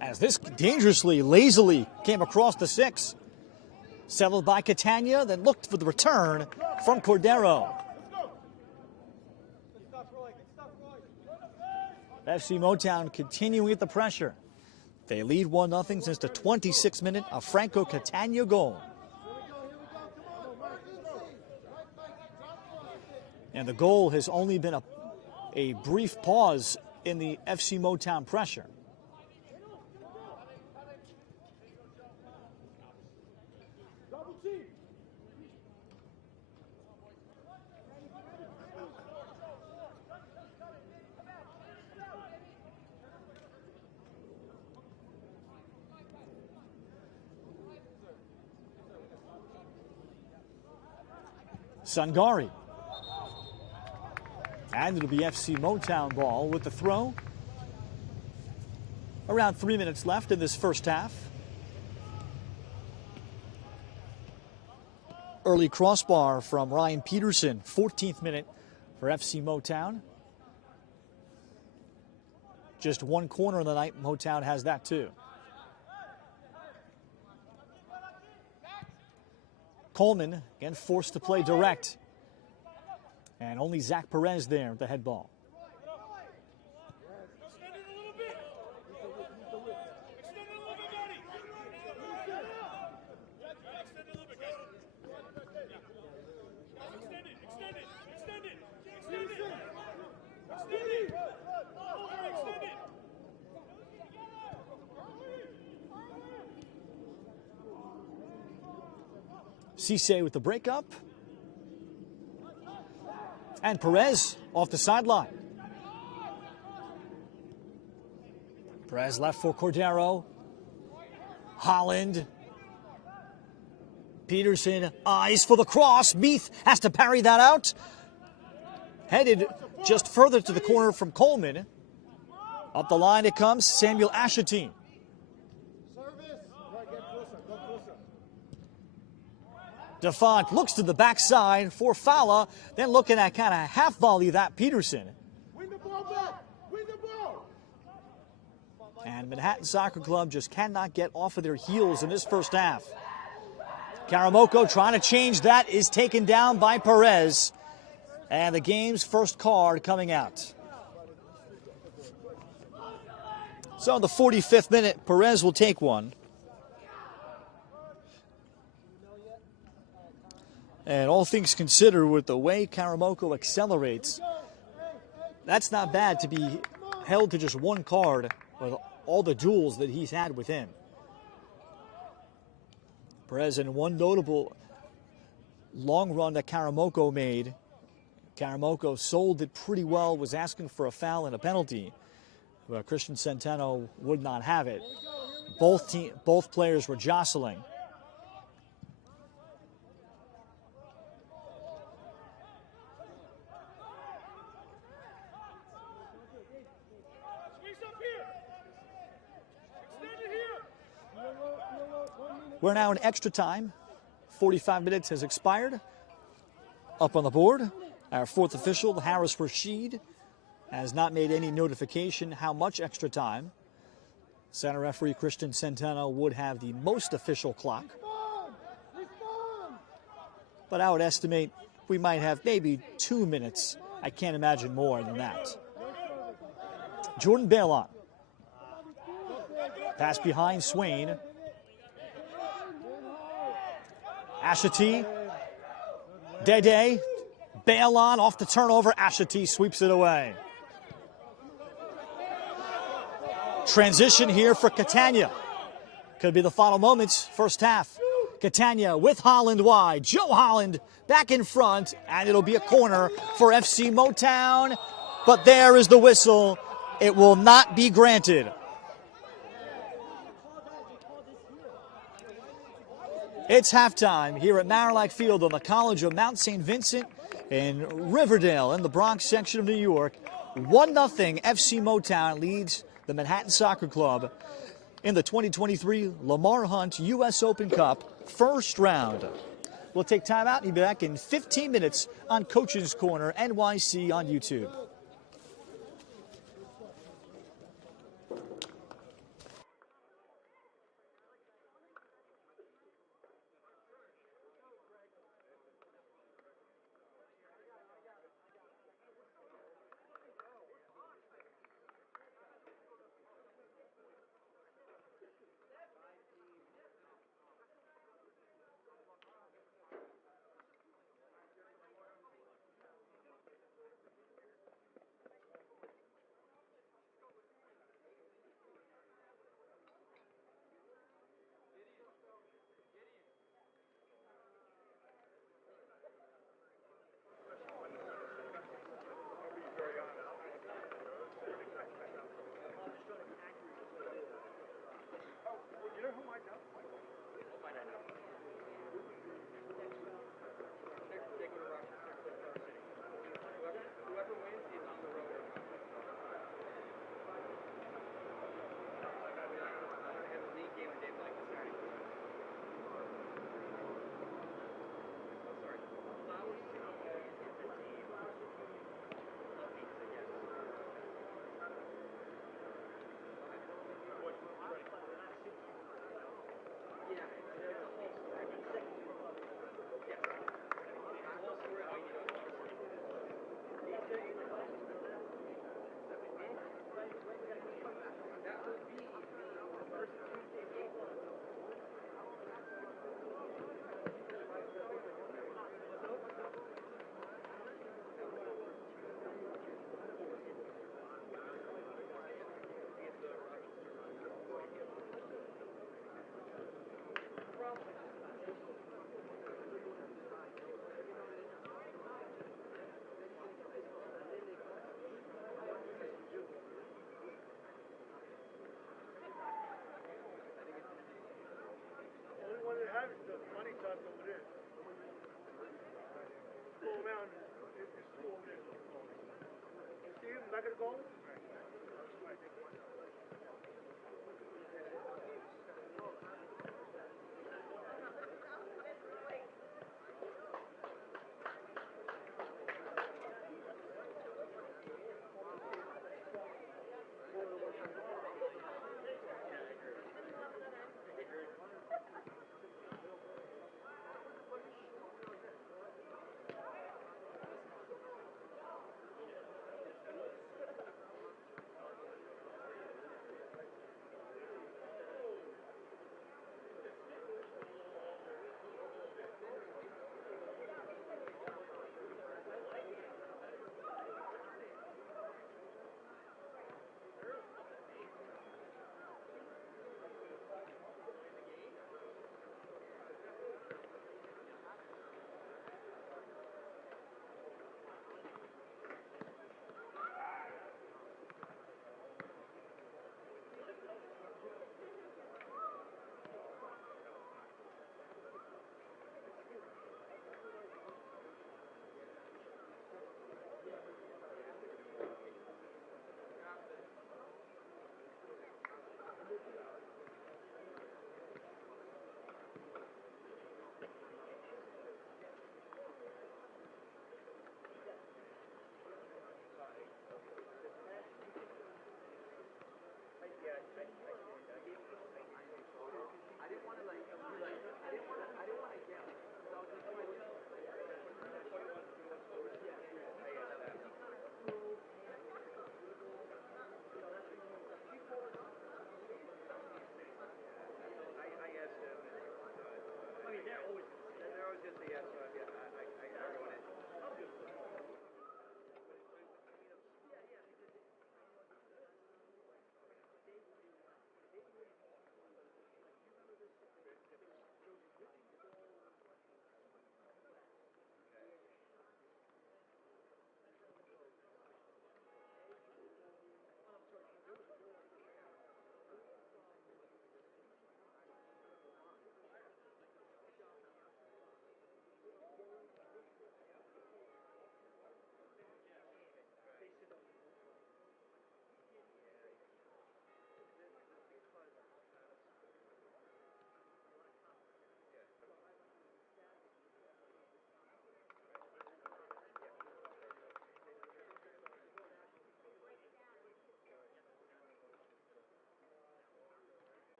As this dangerously, lazily came across the 6. Settled by Catania, then looked for the return from Cordero. FC Motown continuing with the pressure. They lead 1-0 since the 26th minute, a Franco Catania goal. And the goal has only been a brief pause in the FC Motown pressure. Sangari. And it'll be FC Motown ball with the throw. Around 3 minutes left in this first half. Early crossbar from Ryan Peterson, 14th minute for FC Motown. Just one corner of the night, Motown has that too. Coleman, again, forced to play direct. And only Zach Perez there at the head ball. Cisse with the breakup. And Perez off the sideline. Perez left for Cordero. Holland. Peterson eyes for the cross. Meath has to parry that out. Headed just further to the corner from Coleman. Up the line it comes, Samuel Ashatine. DeFont looks to the backside for Fowler, then looking at kind of half volley that Peterson. Win the ball back. Win the ball. And Manhattan Soccer Club just cannot get off of their heels in this first half. Karamoko trying to change that, is taken down by Perez. And the game's first card coming out. So in the 45th minute, Perez will take one. And all things considered, with the way Karamoko accelerates, that's not bad to be held to just one card with all the duels that he's had with him. Perez, in one notable long run that Karamoko made, Karamoko sold it pretty well, was asking for a foul and a penalty, but Christian Centeno would not have it. Both players were jostling. We're now in extra time. 45 minutes has expired. Up on the board, our fourth official, Harris Rashid, has not made any notification how much extra time. Center referee Christian Centeno would have the most official clock. But I would estimate we might have maybe 2 minutes. I can't imagine more than that. Jordan Bailon. Pass behind Swain. Ashati, Dede, Bailon off the turnover. Ashati sweeps it away. Transition here for Catania. Could be the final moments, first half. Catania with Holland wide. Joe Holland back in front, and it'll be a corner for FC Motown. But there is the whistle. It will not be granted. It's halftime here at Marillac Field on the College of Mount St. Vincent in Riverdale in the Bronx section of New York. 1-0 FC Motown leads the Manhattan Soccer Club in the 2023 Lamar Hunt U.S. Open Cup first round. We'll take time out and be back in 15 minutes on Coach's Corner NYC on YouTube.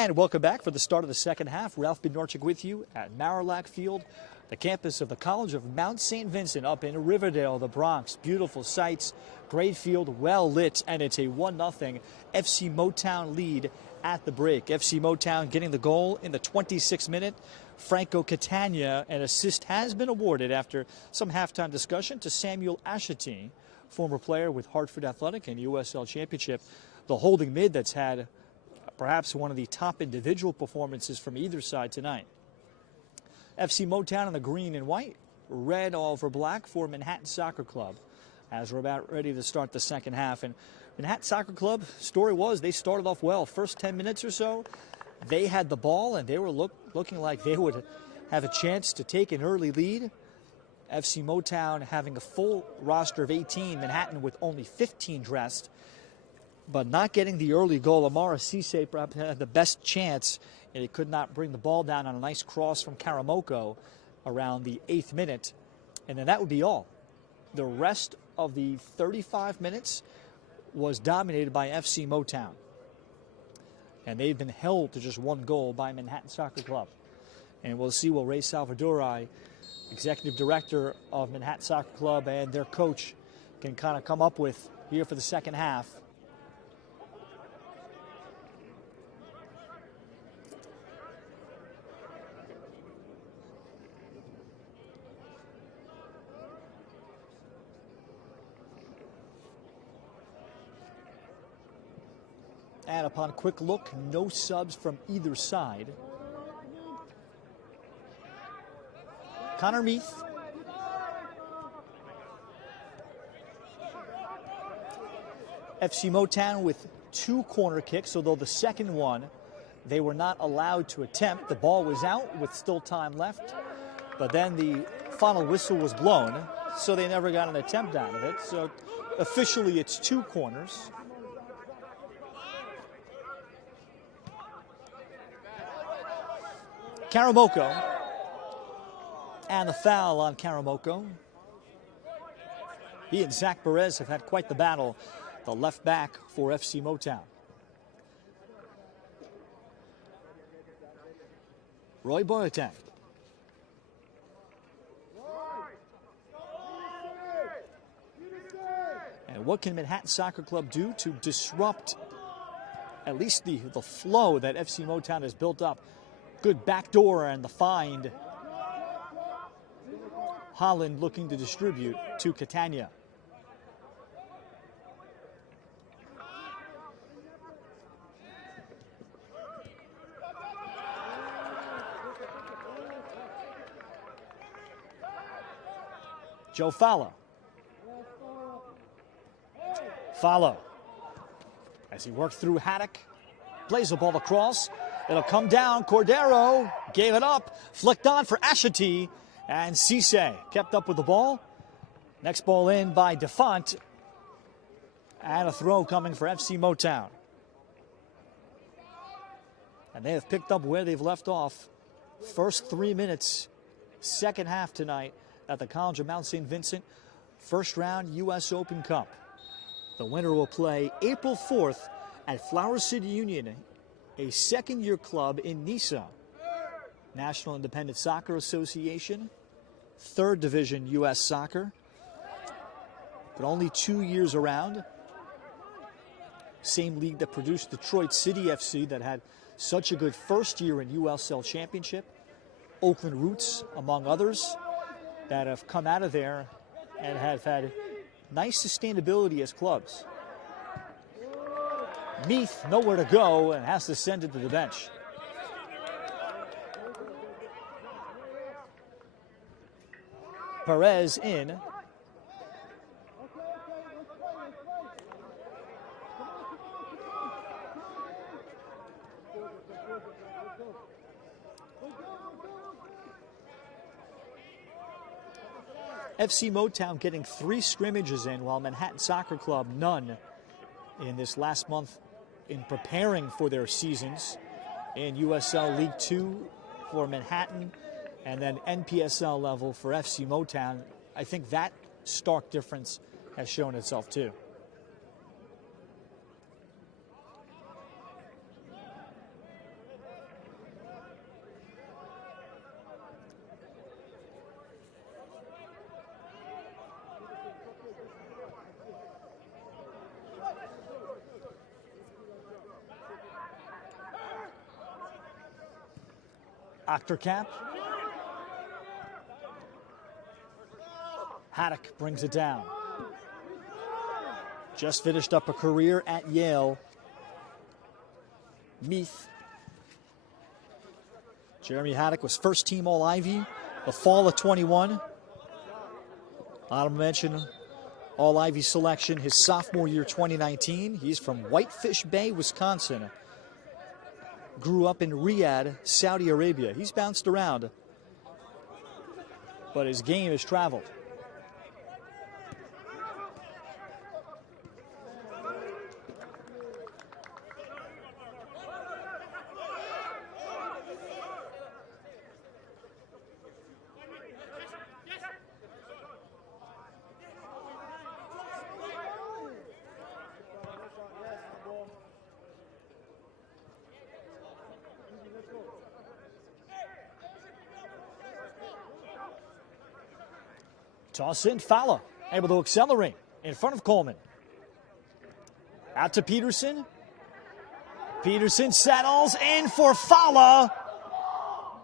And welcome back for the start of the second half. Ralph Bednarczyk with you at Marillac Field, the campus of the College of Mount St. Vincent up in Riverdale, the Bronx. Beautiful sights, great field, well lit, and it's a 1-0 FC Motown lead at the break. FC Motown getting the goal in the 26th minute. Franco Catania, an assist has been awarded after some halftime discussion to Samuel Ashati, former player with Hartford Athletic and USL Championship. The holding mid that's had perhaps one of the top individual performances from either side tonight. FC Motown in the green and white, red over black for Manhattan Soccer Club, as we're about ready to start the second half. And Manhattan Soccer Club, story was they started off well. First 10 minutes or so, they had the ball and they were looking like they would have a chance to take an early lead. FC Motown having a full roster of 18, Manhattan with only 15 dressed, but not getting the early goal. Amara Cisse perhaps had the best chance, and he could not bring the ball down on a nice cross from Karamoko around the 8th minute. And then that would be all. The rest of the 35 minutes was dominated by FC Motown. And they've been held to just one goal by Manhattan Soccer Club. And we'll see what Ray Salvadori, executive director of Manhattan Soccer Club, and their coach can kind of come up with here for the second half. And upon a quick look, no subs from either side. Connor Meath. FC Motown with 2 corner kicks, although the second one they were not allowed to attempt. The ball was out with still time left, but then the final whistle was blown, so they never got an attempt out of it. So officially it's 2 corners. Karamoko, and the foul on Karamoko. He and Zach Perez have had quite the battle, the left back for FC Motown. Roy Boateng. And what can Manhattan Soccer Club do to disrupt at least the flow that FC Motown has built up? Good backdoor and the find. Holland looking to distribute to Catania. Joe Falla. Falla, as he worked through Haddock, plays the ball across. It'll come down. Cordero gave it up. Flicked on for Ashati. And Cisse kept up with the ball. Next ball in by Defont. And a throw coming for FC Motown. And they have picked up where they've left off. First 3 minutes, second half tonight at the College of Mount St. Vincent. First round U.S. Open Cup. The winner will play April 4th at Flower City Union, a second-year club in NISA, National Independent Soccer Association, 3rd Division U.S. Soccer, but only 2 years around. Same league that produced Detroit City FC that had such a good first year in USL Championship. Oakland Roots, among others, that have come out of there and have had nice sustainability as clubs. Meath nowhere to go and has to send it to the bench. Perez in. FC Motown getting 3 scrimmages in, while Manhattan Soccer Club none in this last month in preparing for their seasons in USL League 2 for Manhattan and then NPSL level for FC Motown. I think that stark difference has shown itself too. Octocap. Haddock brings it down. Just finished up a career at Yale. Meath. Jeremy Haddock was first team All-Ivy the fall of 21. Honorable mention, All-Ivy selection his sophomore year 2019. He's from Whitefish Bay, Wisconsin. Grew up in Riyadh, Saudi Arabia. He's bounced around, but his game has traveled. Toss in, Fowler, able to accelerate in front of Coleman. Out to Peterson. Peterson settles in for Fowler.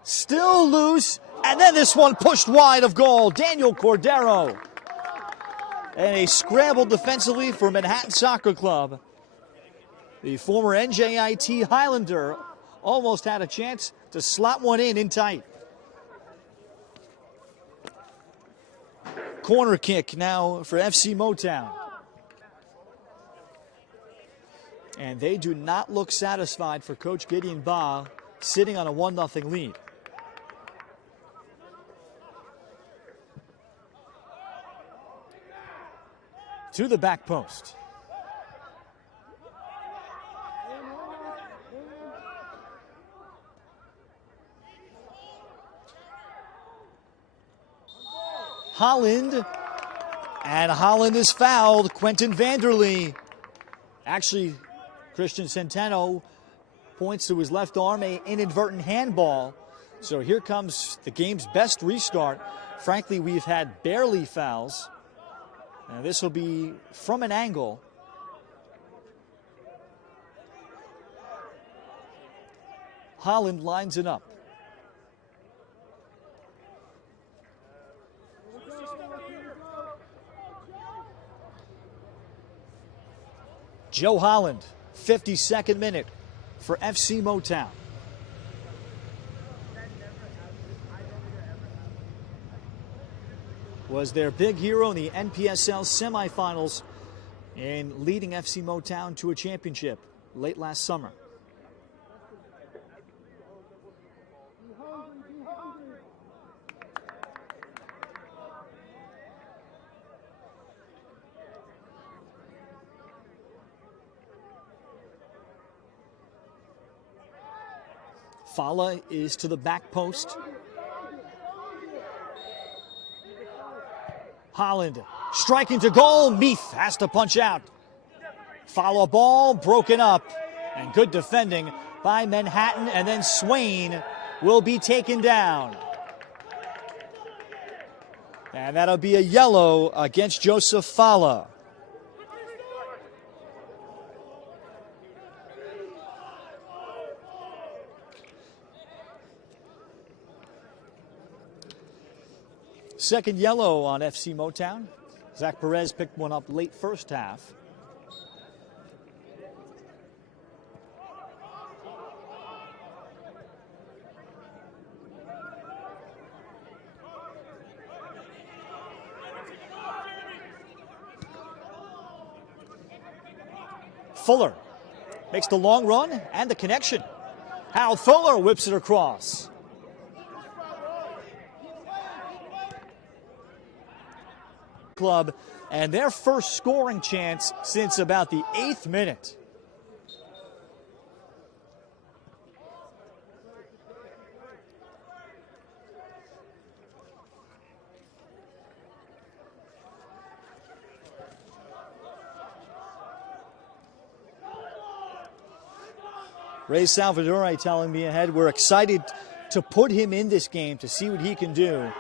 Still loose, and then this one pushed wide of goal. Daniel Cordero. And a scramble defensively for Manhattan Soccer Club. The former NJIT Highlander almost had a chance to slot one in tight. Corner kick now for FC Motown. And they do not look satisfied for Coach Gideon Baugh, sitting on a 1-0 lead. To the back post. Holland, and Holland is fouled. Quentin Vanderlee. Actually, Christian Centeno points to his left arm, an inadvertent handball. So here comes the game's best restart. Frankly, we've had barely fouls. And this will be from an angle. Holland lines it up. Joe Holland, 52nd minute for FC Motown. Was their big hero in the NPSL semifinals and leading FC Motown to a championship late last summer. Fala is to the back post. Holland striking to goal. Meath has to punch out. Follow ball broken up. And good defending by Manhattan. And then Swain will be taken down. And that'll be a yellow against Joseph Fala. Second yellow on FC Motown. Zach Perez picked one up late first half. Fuller makes the long run and the connection. Hal Fuller whips it across. Club and their first scoring chance since about the 8th minute. Ray Salvadore telling me ahead, we're excited to put him in this game to see what he can do.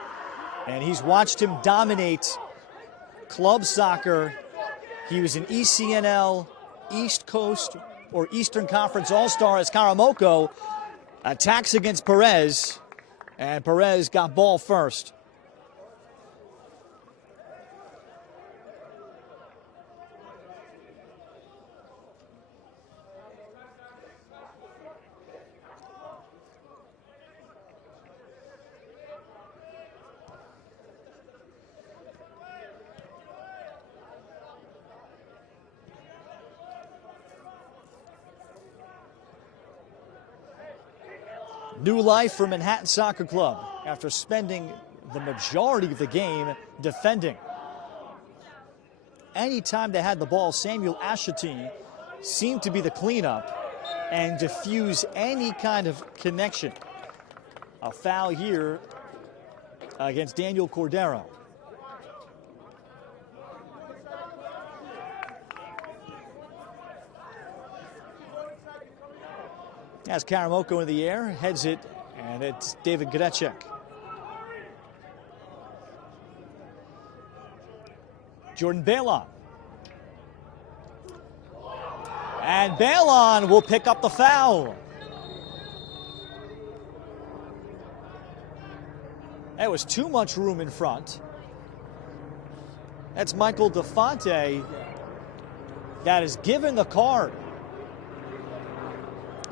And he's watched him dominate club soccer. He was an ECNL, East Coast, or Eastern Conference All-Star as Karamoko attacks against Perez. And Perez got ball first. New life for Manhattan Soccer Club after spending the majority of the game defending. Anytime they had the ball, Samuel Ashati seemed to be the cleanup and diffuse any kind of connection. A foul here against Daniel Cordero. As Karamoko in the air, heads it, and it's David Grecek. Jordan Balon. And Balon will pick up the foul. There was too much room in front. That's Michael DeFonte that is given the card.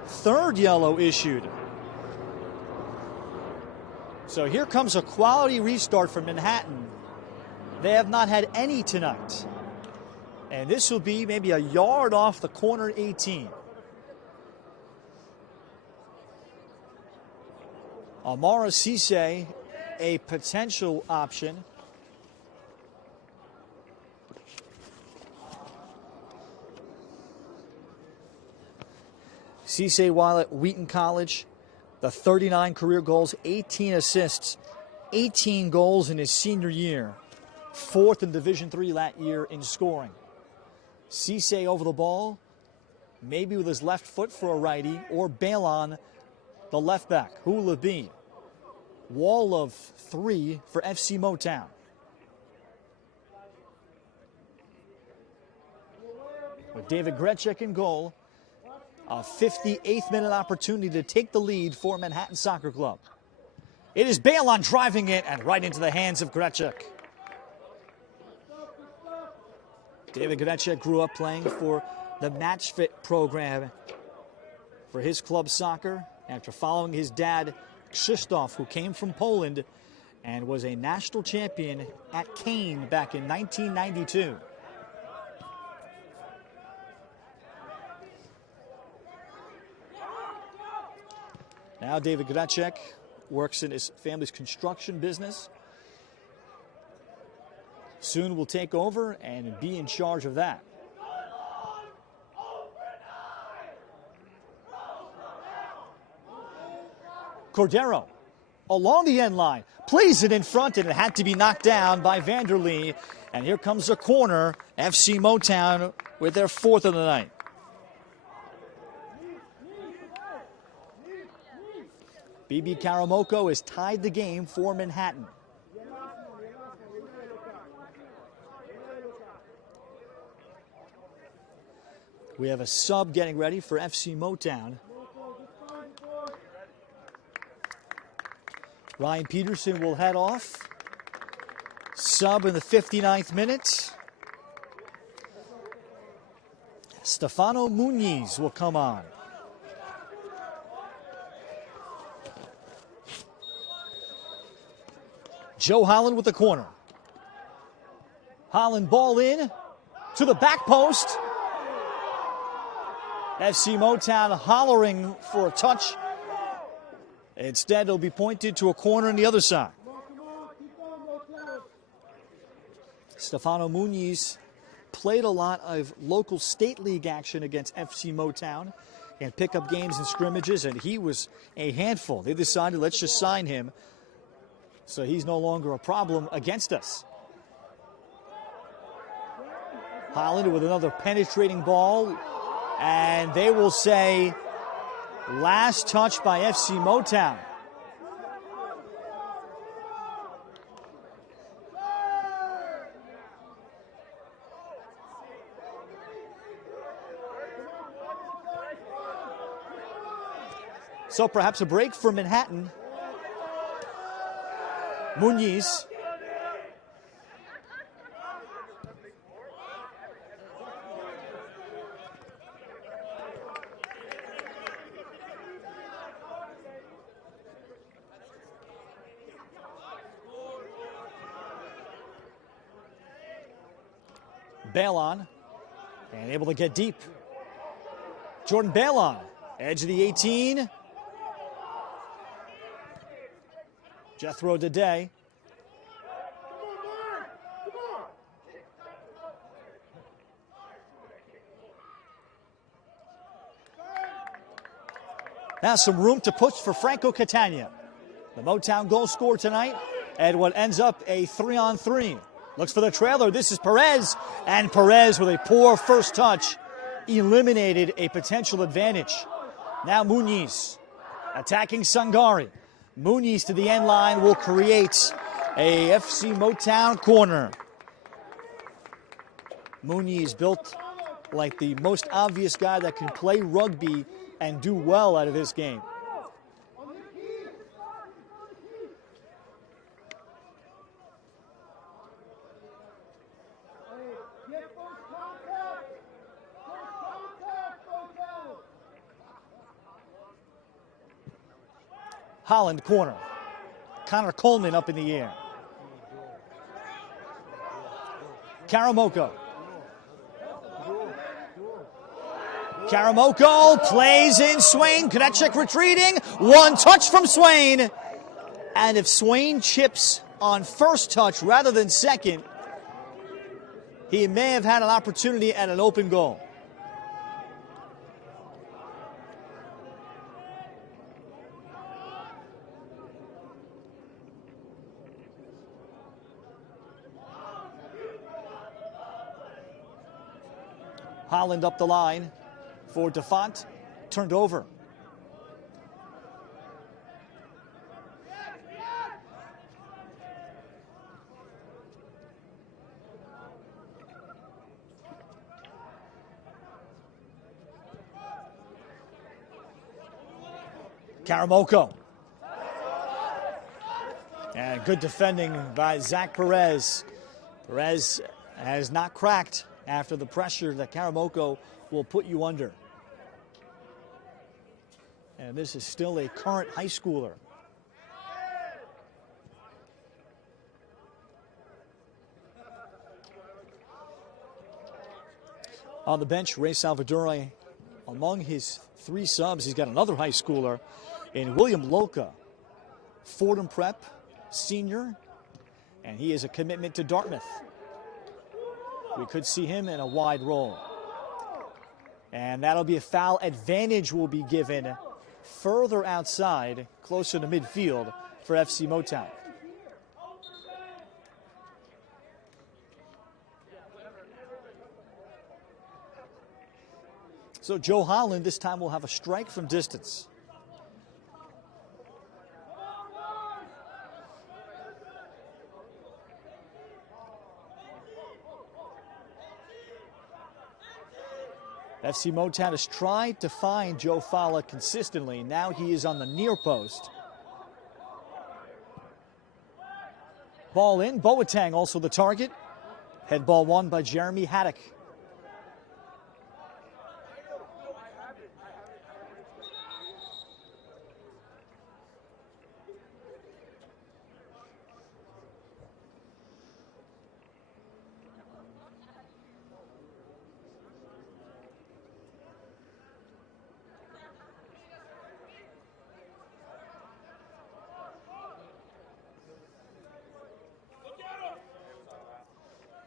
Third yellow issued. So here comes a quality restart for Manhattan. They have not had any tonight. And this will be maybe a yard off the corner 18. Amara Cisse, a potential option. Cisse, while at Wheaton College, the 39 career goals, 18 assists, 18 goals in his senior year. Fourth in Division III that year in scoring. Cisse over the ball, maybe with his left foot for a righty, or Balon, the left back. Who will it be? Wall of three for FC Motown. With David Grecek in goal, a 58th minute opportunity to take the lead for Manhattan Soccer Club. It is Balon driving it and right into the hands of Grecek. David Grecek grew up playing for the Match Fit program for his club soccer after following his dad, Krzysztof, who came from Poland and was a national champion at Kane back in 1992. Now David Grecek works in his family's construction business. Soon will take over and be in charge of that. Cordero along the end line, plays it in front, and it had to be knocked down by Vanderlee. And here comes the corner. FC Motown with their fourth of the night. BB Karamoko has tied the game for Manhattan. We have a sub getting ready for FC Motown. Ryan Peterson will head off. Sub in the 59th minute. Stefano Muniz will come on. Joe Holland with the corner. Holland ball in to the back post. FC Motown hollering for a touch. Instead, it'll be pointed to a corner on the other side. Stefano Muniz played a lot of local state league action against FC Motown and pickup games and scrimmages, and he was a handful. They decided, let's just sign him so he's no longer a problem against us. Holland with another penetrating ball, and they will say last touch by FC Motown. So perhaps a break for Manhattan Muniz. Balon, and able to get deep. Jordan Balon, edge of the 18. Jethro Dede. Now some room to push for Franco Catania. The Motown goal scorer tonight at what ends up a 3-on-3. Looks for the trailer. This is Perez. And Perez, with a poor first touch, eliminated a potential advantage. Now Muniz attacking Sangari. Muniz to the end line will create a FC Motown corner. Muniz built like the most obvious guy that can play rugby and do well out of this game. Holland corner. Connor Coleman up in the air. Karamoko. Karamoko plays in Swain. Konechek retreating. One touch from Swain. And if Swain chips on first touch rather than second, he may have had an opportunity at an open goal. Holland up the line for DeFont, turned over. Karamoko. And good defending by Zach Perez. Perez has not cracked after the pressure that Karamoko will put you under. And this is still a current high schooler. On the bench, Ray Salvador, among his 3 subs, he's got another high schooler in William Loca, Fordham Prep, senior, and he is a commitment to Dartmouth. We could see him in a wide role. And that'll be a foul. Advantage will be given further outside, closer to midfield for FC Motown. So Joe Holland this time will have a strike from distance. FC Motown has tried to find Joe Fala consistently. Now he is on the near post. Ball in. Boateng also the target. Head ball won by Jeremy Haddock.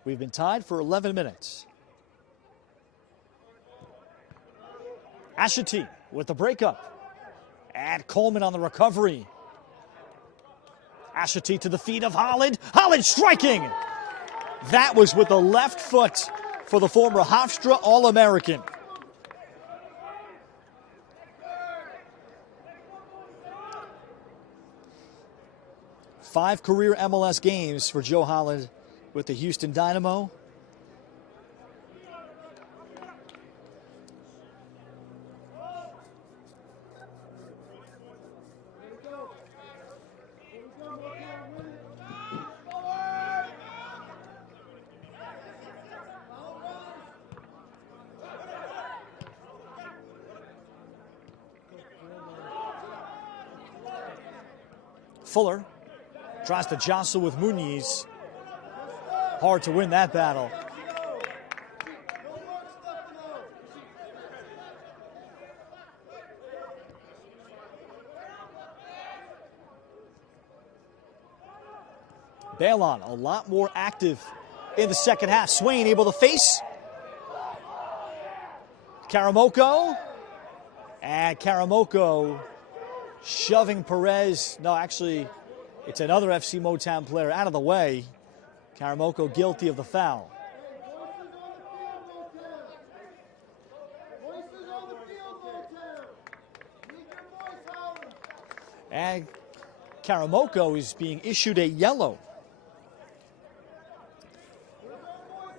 We've been tied for 11 minutes. Ashiti with the breakup. And Coleman on the recovery. Ashiti to the feet of Holland. Holland striking! That was with the left foot for the former Hofstra All-American. Five career MLS games for Joe Holland with the Houston Dynamo. Fuller tries to jostle with Muniz. Hard to win that battle. Balon a lot more active in the second half. Swain able to face Karamoko. And Karamoko shoving Perez. No, actually, it's another FC Motown player out of the way. Karamoko guilty of the foul. And Karamoko is being issued a yellow.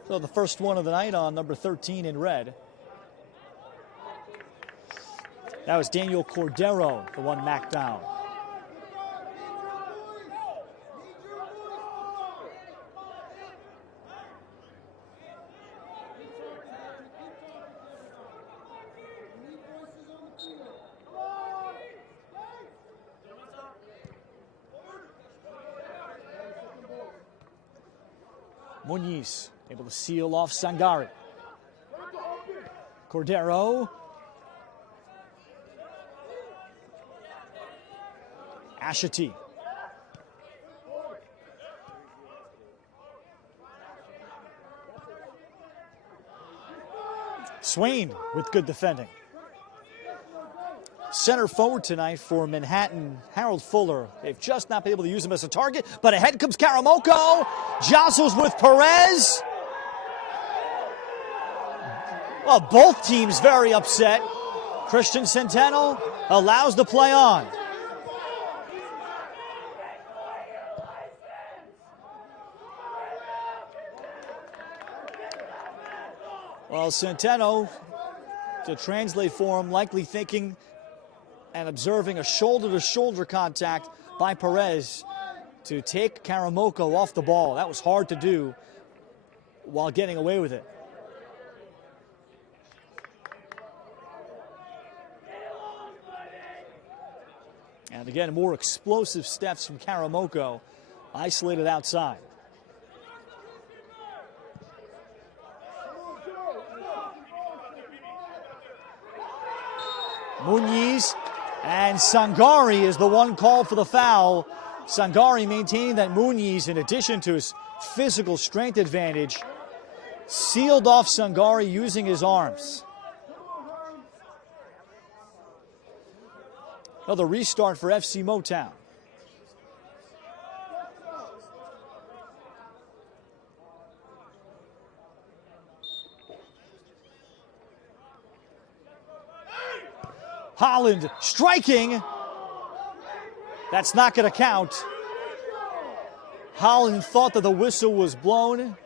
So the first one of the night on number 13 in red. That was Daniel Cordero, the one knocked down. Muniz able to seal off Sangari. Cordero. Ashiti. Swain with good defending. Center forward tonight for Manhattan, Harold Fuller. They've just not been able to use him as a target, but ahead comes Karamoko. Jostles with Perez. Well, both teams very upset. Christian Centeno allows the play on. Well, Centeno, to translate for him, likely thinking and observing a shoulder-to-shoulder contact by Perez to take Karamoko off the ball. That was hard to do while getting away with it. And again, more explosive steps from Karamoko, isolated outside. Muniz and Sangari is the one called for the foul. Sangari maintaining that Muniz, in addition to his physical strength advantage, sealed off Sangari using his arms. Another restart for FC Motown. Holland striking. That's not going to count. Holland thought that the whistle was blown,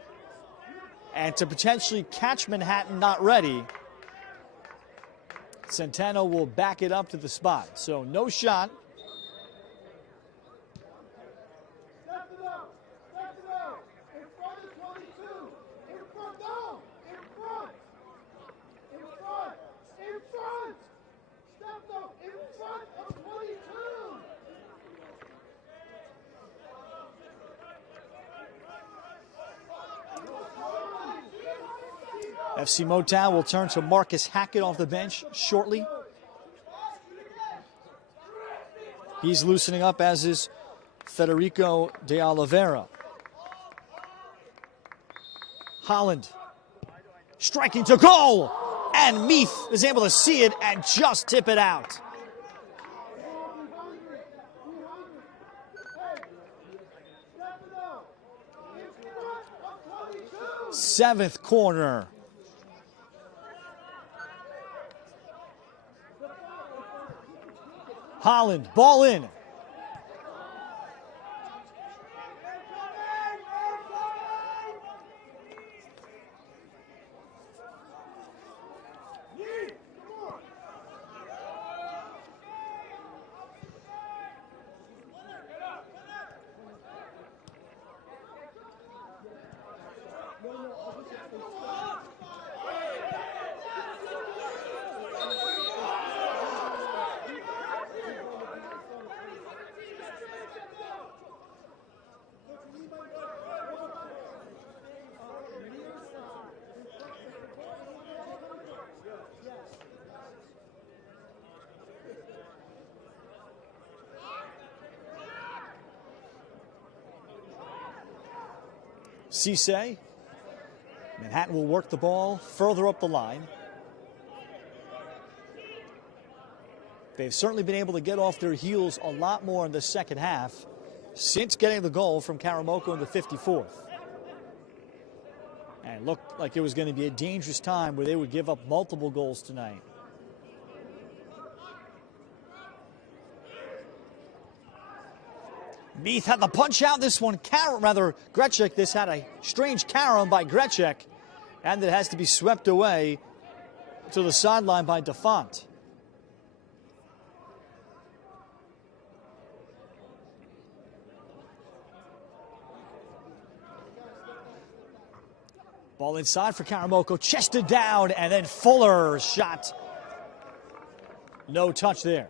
and to potentially catch Manhattan not ready, Centeno will back it up to the spot. So no shot. FC Motown will turn to Marcus Hackett off the bench shortly. He's loosening up, as is Federico de Oliveira. Holland striking to goal, and Meath is able to see it and just tip it out. Seventh corner. Holland, ball in. Cisse. Manhattan will work the ball further up the line. They've certainly been able to get off their heels a lot more in the second half since getting the goal from Karamoko in the 54th. And it looked like it was going to be a dangerous time where they would give up multiple goals tonight. Meath had the punch out. This one, Grecek. This had a strange carom by Grecek, and it has to be swept away to the sideline by DeFont. Ball inside for Karamoko, chested down, and then Fuller's shot. No touch there.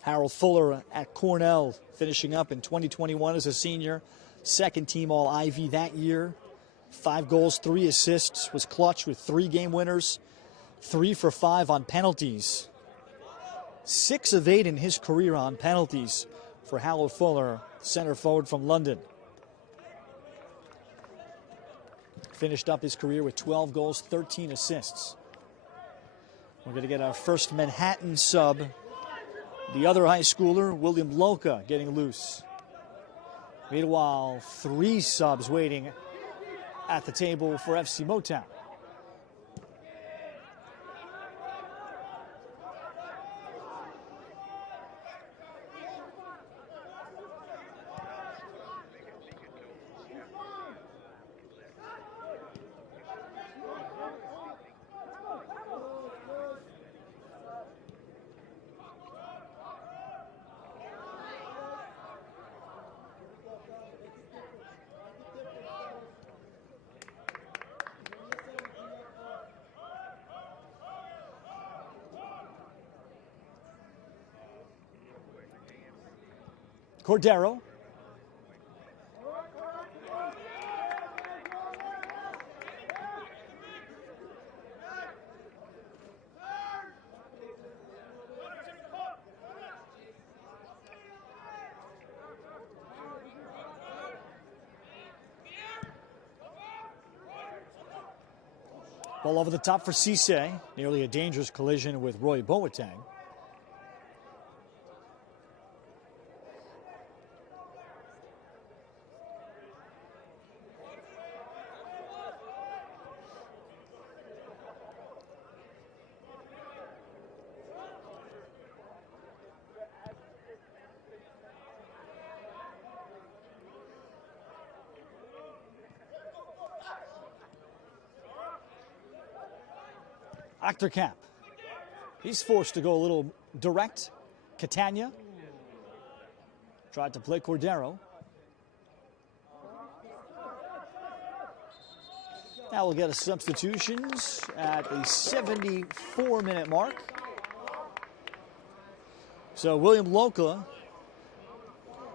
Harold Fuller at Cornell, finishing up in 2021 as a senior. Second team All-Ivy that year. 5 goals, 3 assists, was clutch with 3 game winners, 3 for 5 on penalties. 6 of 8 in his career on penalties for Harold Fuller, center forward from London. Finished up his career with 12 goals, 13 assists. We're going to get our first Manhattan sub. The other high schooler, William Loca, getting loose. Meanwhile, 3 subs waiting at the table for FC Motown. Cordero. Ball over the top for Cisse. Nearly a dangerous collision with Roy Boateng. Achterkamp. He's forced to go a little direct. Catania tried to play Cordero. Now we'll get a substitutions at the 74-minute mark. So William Loca,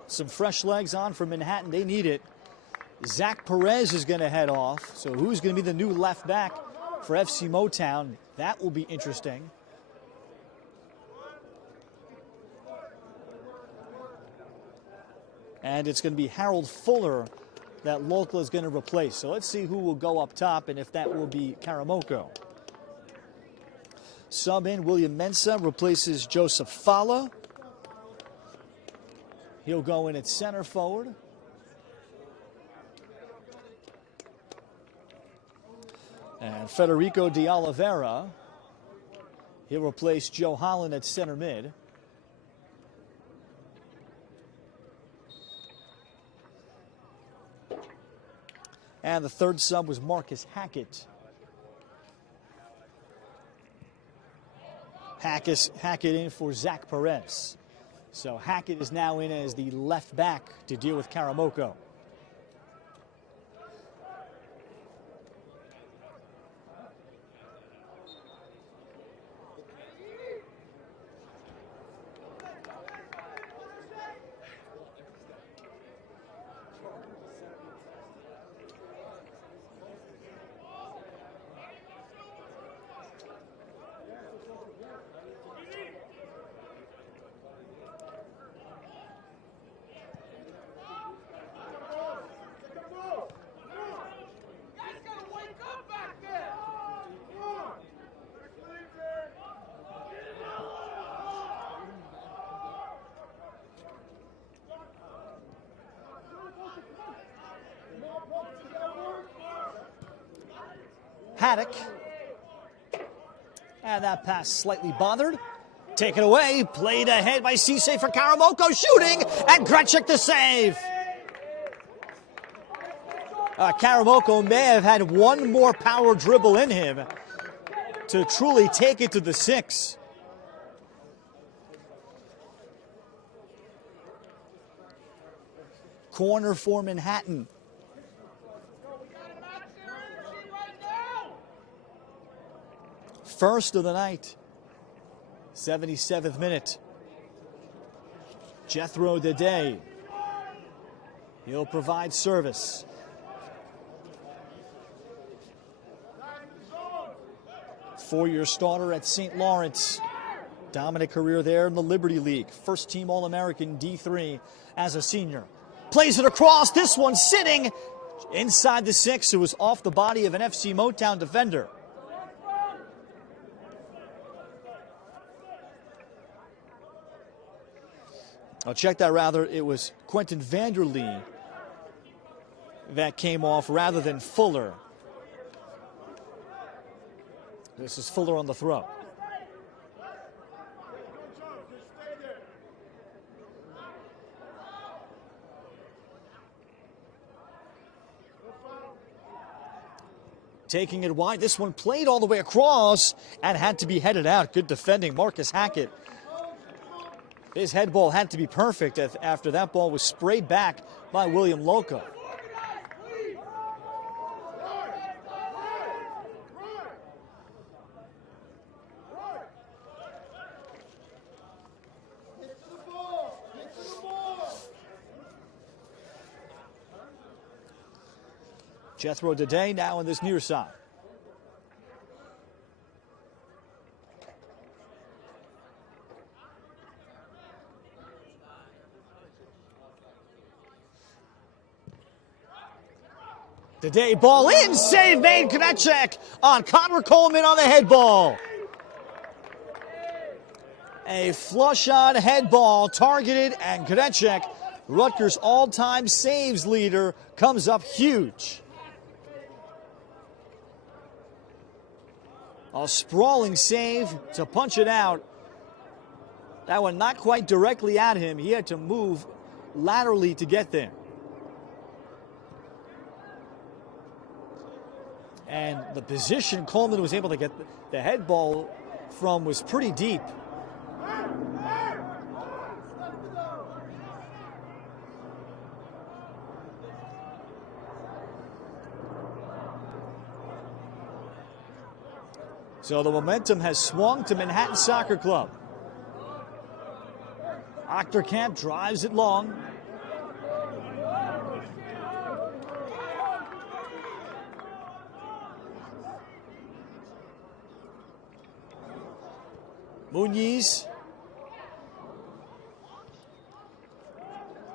some fresh legs on for Manhattan. They need it. Zach Perez is going to head off. So who's going to be the new left back for FC Motown? That will be interesting. And it's going to be Harold Fuller that Local is going to replace. So let's see who will go up top and if that will be Karamoko. Sub in, William Mensah replaces Joseph Fala. He'll go in at center forward. And Federico de Oliveira, he'll replace Joe Holland at center mid. And the third sub was Marcus Hackett. Hackett in for Zach Perez. So Hackett is now in as the left back to deal with Karamoko. Haddock. And that pass slightly bothered. Taken away, played ahead by Cisse for Karamoko, shooting, and Gretschek the save. Karamoko may have had one more power dribble in him to truly take it to the 6. Corner for Manhattan. First of the night. 77th minute. Jethro Dede. He'll provide service. Four-year starter at St. Lawrence. Dominant career there in the Liberty League. First team All-American D3 as a senior. Plays it across. This one sitting inside the 6. It was off the body of an FC Motown defender. I'll check that rather. It was Quentin Vanderlee that came off rather than Fuller. This is Fuller on the throw. Taking it wide. This one played all the way across and had to be headed out. Good defending. Marcus Hackett. His head ball had to be perfect after that ball was sprayed back by William Loca. Jethro Dede now on this near side. Dede ball in, save made, Gretschek on Connor Coleman on the head ball. A flush-on head ball targeted, and Gretschek, Rutgers' all-time saves leader, comes up huge. A sprawling save to punch it out. That one not quite directly at him. He had to move laterally to get there. And the position Coleman was able to get the head ball from was pretty deep. So the momentum has swung to Manhattan Soccer Club. Achterkamp drives it long. Muniz.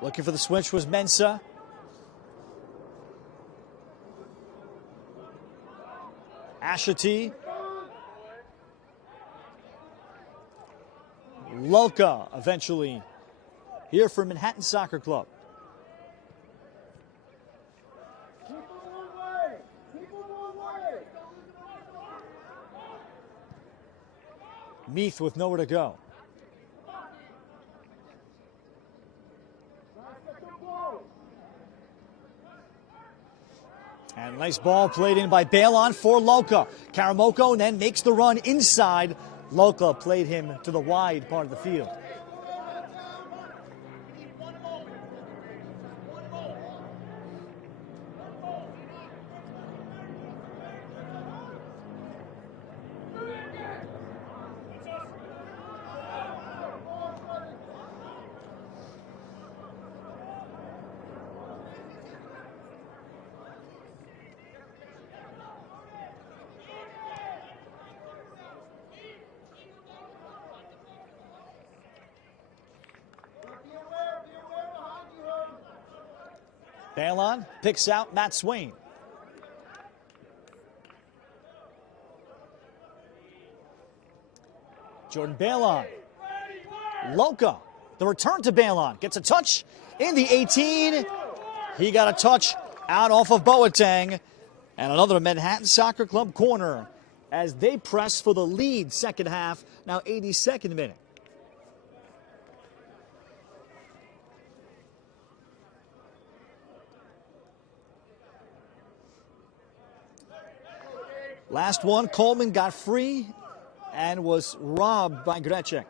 Looking for the switch was Mensah. Ashati. Loca eventually here for Manhattan Soccer Club. Meath with nowhere to go. And nice ball played in by Balon for Loca. Karamoko then makes the run inside. Loca played him to the wide part of the field. Balon picks out Matt Swain. Jordan Balon. Loca. The return to Balon. Gets a touch in the 18. He got a touch out off of Boateng. And another Manhattan Soccer Club corner as they press for the lead second half, now 82nd minute. Last one, Coleman got free and was robbed by Grecek.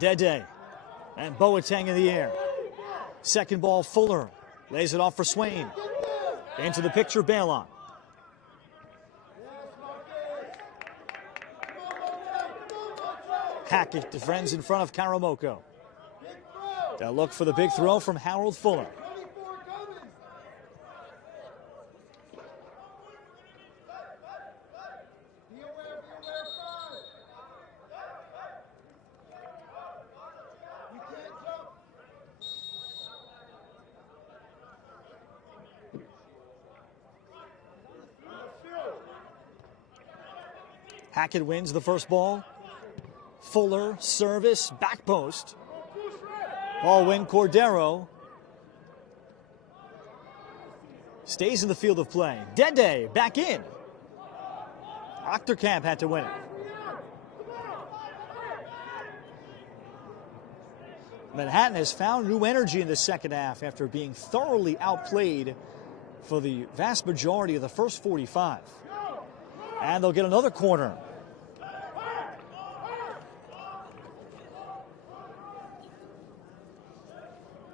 Dede and Boateng in the air. Second ball, Fuller lays it off for Swain. Into the picture, Balon. Hackett defends in front of Karamoko. They'll look for the big throw from Harold Fuller. Hackett wins the first ball. Fuller, service, back post. Ball win, Cordero. Stays in the field of play. Dede back in. Achterkamp had to win it. Manhattan has found new energy in the second half after being thoroughly outplayed for the vast majority of the first 45. And they'll get another corner.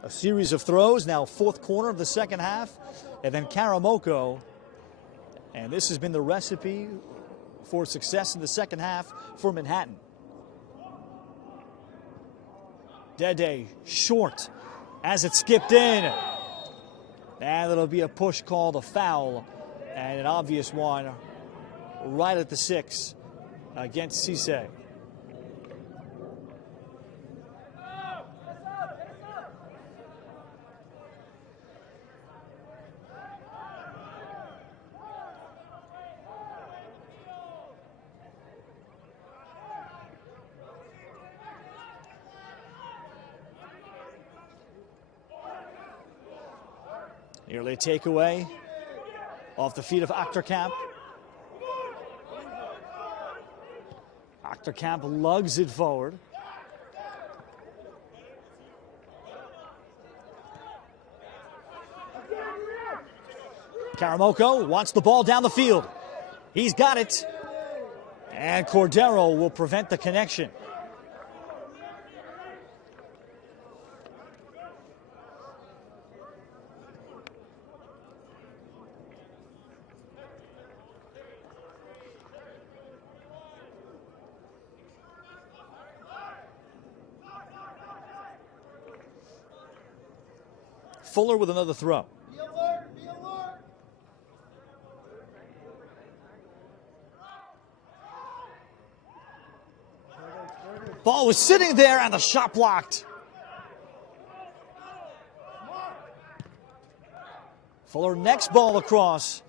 A series of throws, now fourth corner of the second half, and then Karamoko. And this has been the recipe for success in the second half for Manhattan. Dede short as it skipped in. And it'll be a push called a foul, and an obvious one right at the 6 against Cisse. Nearly a takeaway off the feet of Achterkamp. Achterkamp lugs it forward. Karamoko wants the ball down the field. He's got it. And Cordero will prevent the connection. Fuller with another throw. Be alert, be alert. Ball was sitting there and the shot blocked. Fuller next ball across.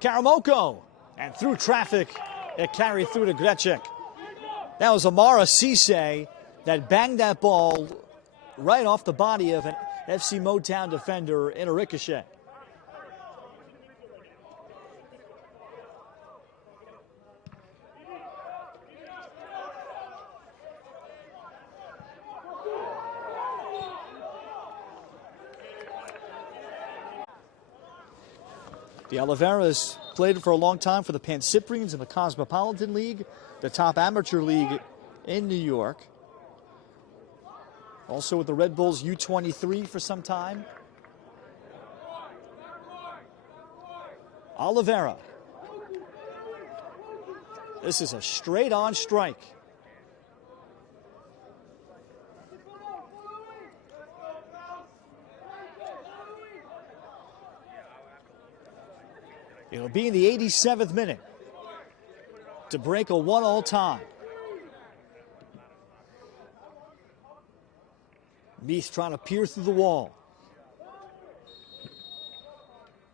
Karamoko. And through traffic, it carried through to Grecek. That was Amara Cisse that banged that ball right off the body of an FC Motown defender in a ricochet. The Oliveras played for a long time for the Pan Cyprians in the Cosmopolitan League, the top amateur league in New York. Also with the Red Bulls U23 for some time. Oliveira. This is a straight-on strike. It'll be in the 87th minute to break a 1-all tie. Meath trying to peer through the wall.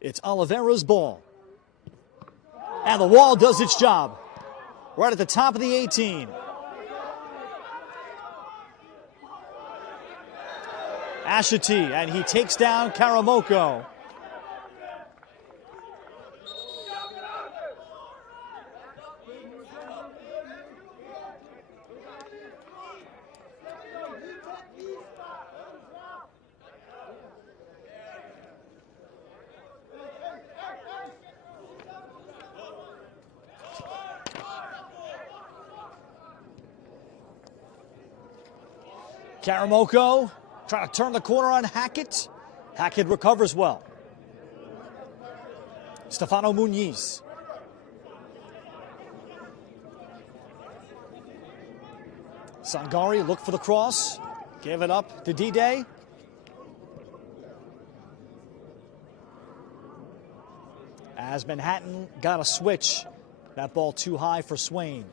It's Oliveira's ball. And the wall does its job. right at the top of the 18. Ashiti, and he takes down Karamoko. Karamoko trying to turn the corner on Hackett. Hackett recovers well. Stefano Muniz. Sangari looked for the cross. Gave it up to D-Day. As Manhattan got a switch. That ball too high for Swain.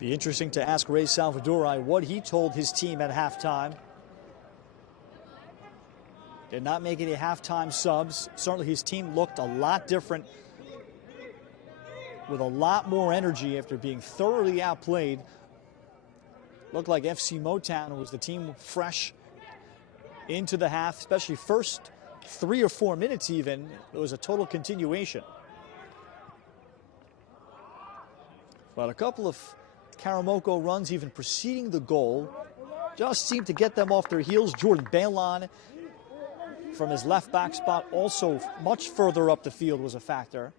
Be interesting to ask Ray Salvadori what he told his team at halftime. Did not make any halftime subs. Certainly his team looked a lot different, with a lot more energy after being thoroughly outplayed. Looked like FC Motown was the team fresh into the half, especially first 3 or 4 minutes even. It was a total continuation. But a couple of Karamoko runs even preceding the goal just seemed to get them off their heels. Jordan Balon from his left back spot also much further up the field was a factor.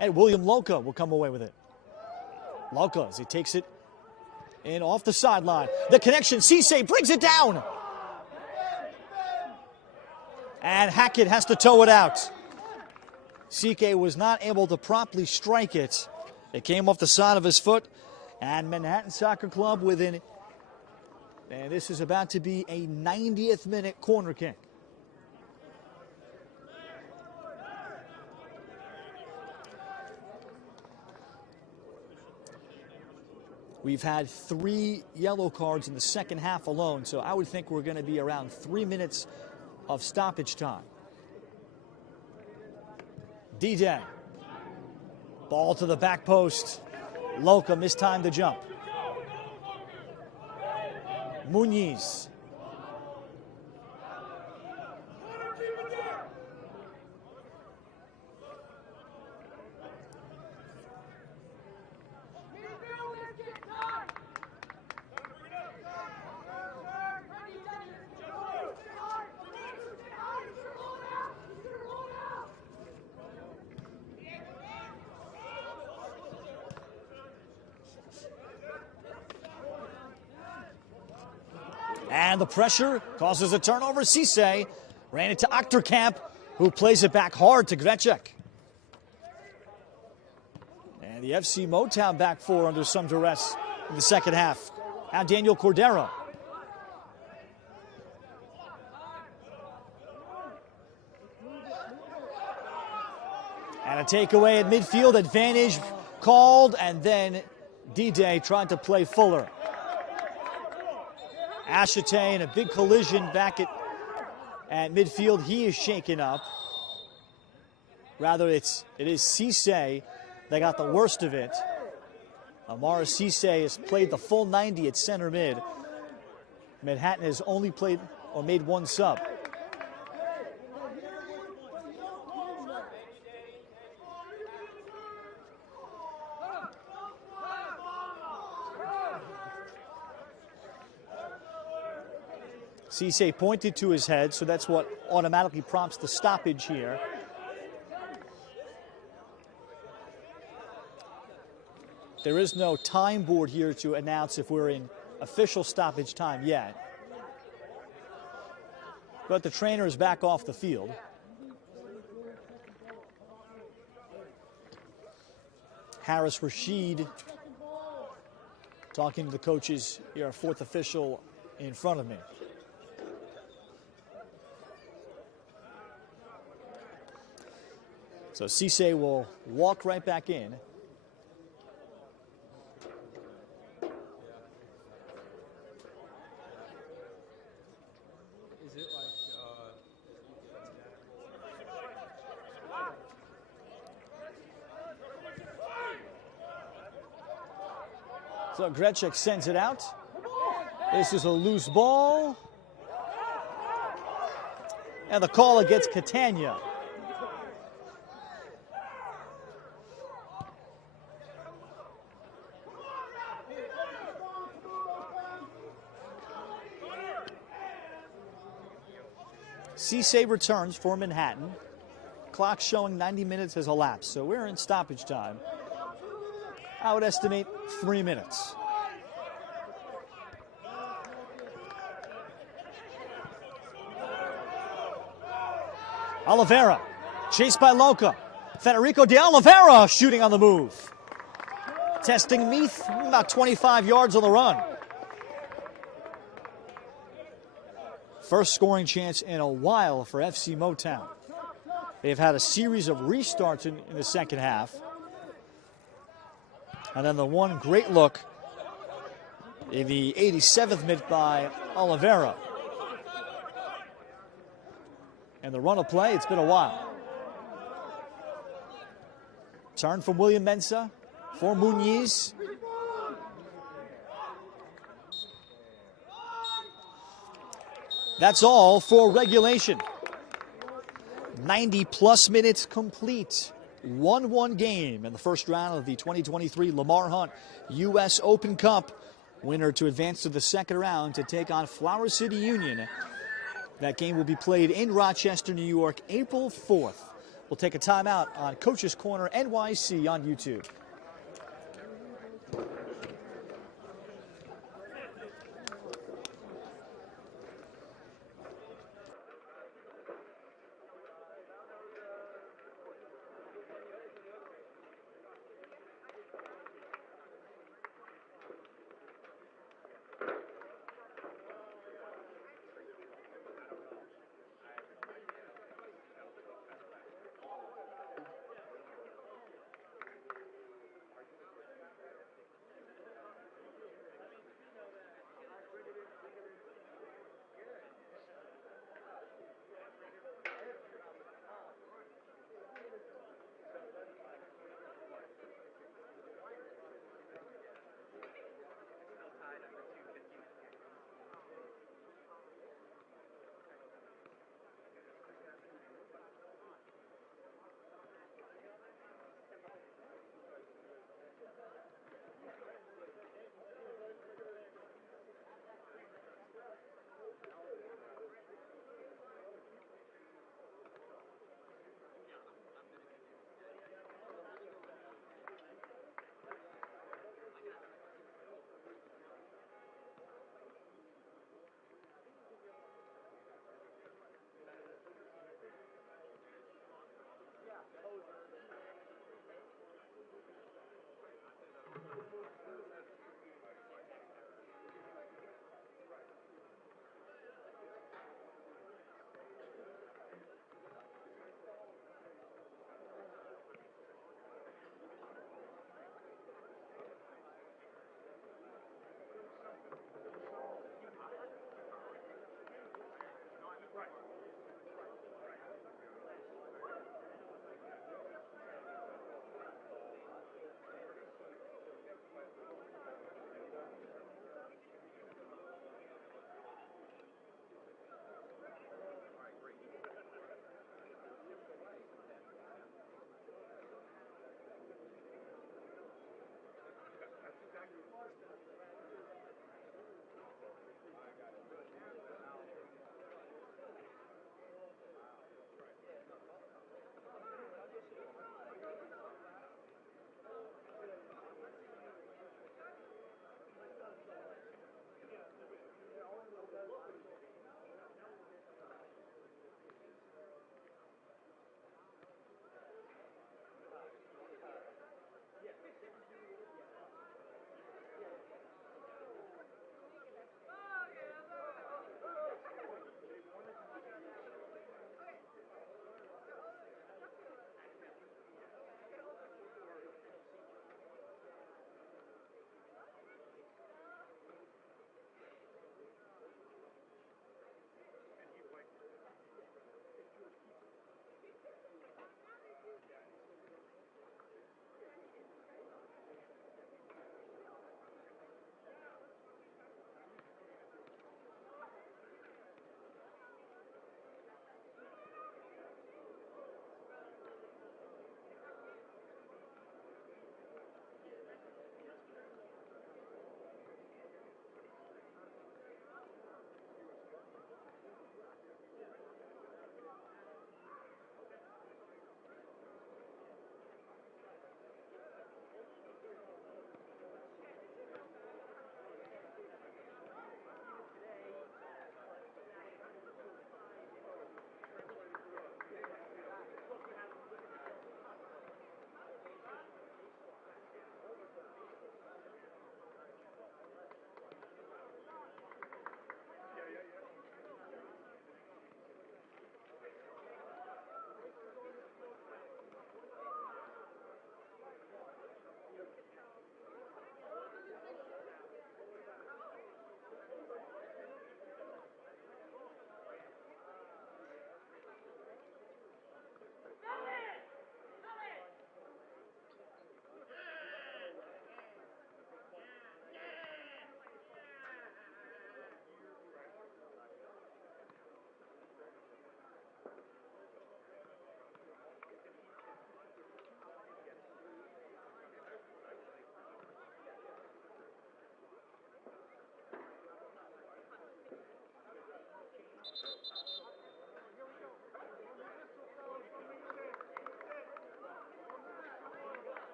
And William Loca will come away with it. Loca, as he takes it in off the sideline. The connection, Cisse brings it down. And Hackett has to tow it out. CK was not able to properly strike it. It came off the side of his foot. And Manhattan Soccer Club within, and this is about to be a 90th minute corner kick. We've had 3 yellow cards in the second half alone, so I would think we're going to be around 3 minutes of stoppage time. D-Day. Ball to the back post. Loca mistimed the jump. Muniz. And the pressure causes a turnover. Cisse ran it to Achterkamp, who plays it back hard to Grecek. And the FC Motown back four under some duress in the second half. Now Daniel Cordero. And a takeaway at midfield, advantage called, and then D-Day tried to play Fuller. Ashite in a big collision back at midfield. He is shaken up. Rather, it is Cisse that got the worst of it. Amara Cisse has played the full 90 at center mid. Manhattan has only played or made one sub. Cisse pointed to his head, so that's what automatically prompts the stoppage here. There is no time board here to announce if we're in official stoppage time yet. But the trainer is back off the field. Harris Rashid talking to the coaches here, our fourth official in front of me. So Cisse will walk right back in. Is it like So Gretschek sends it out. This is a loose ball. And the call against Catania. Cisse returns for Manhattan. Clock showing 90 minutes has elapsed, so we're in stoppage time. I would estimate 3 minutes. Oliveira, chased by Loca. Federico de Oliveira shooting on the move. Testing Meath, about 25 yards on the run. First scoring chance in a while for FC Motown. They've had a series of restarts in the second half. And then the one great look in the 87th minute by Oliveira. And the run of play, it's been a while. Turn from William Mensah for Muniz. That's all for regulation. 90-plus minutes complete. 1-1 game in the first round of the 2023 Lamar Hunt U.S. Open Cup. Winner to advance to the second round to take on Flower City Union. That game will be played in Rochester, New York, April 4th. We'll take a timeout on Coach's Corner NYC on YouTube.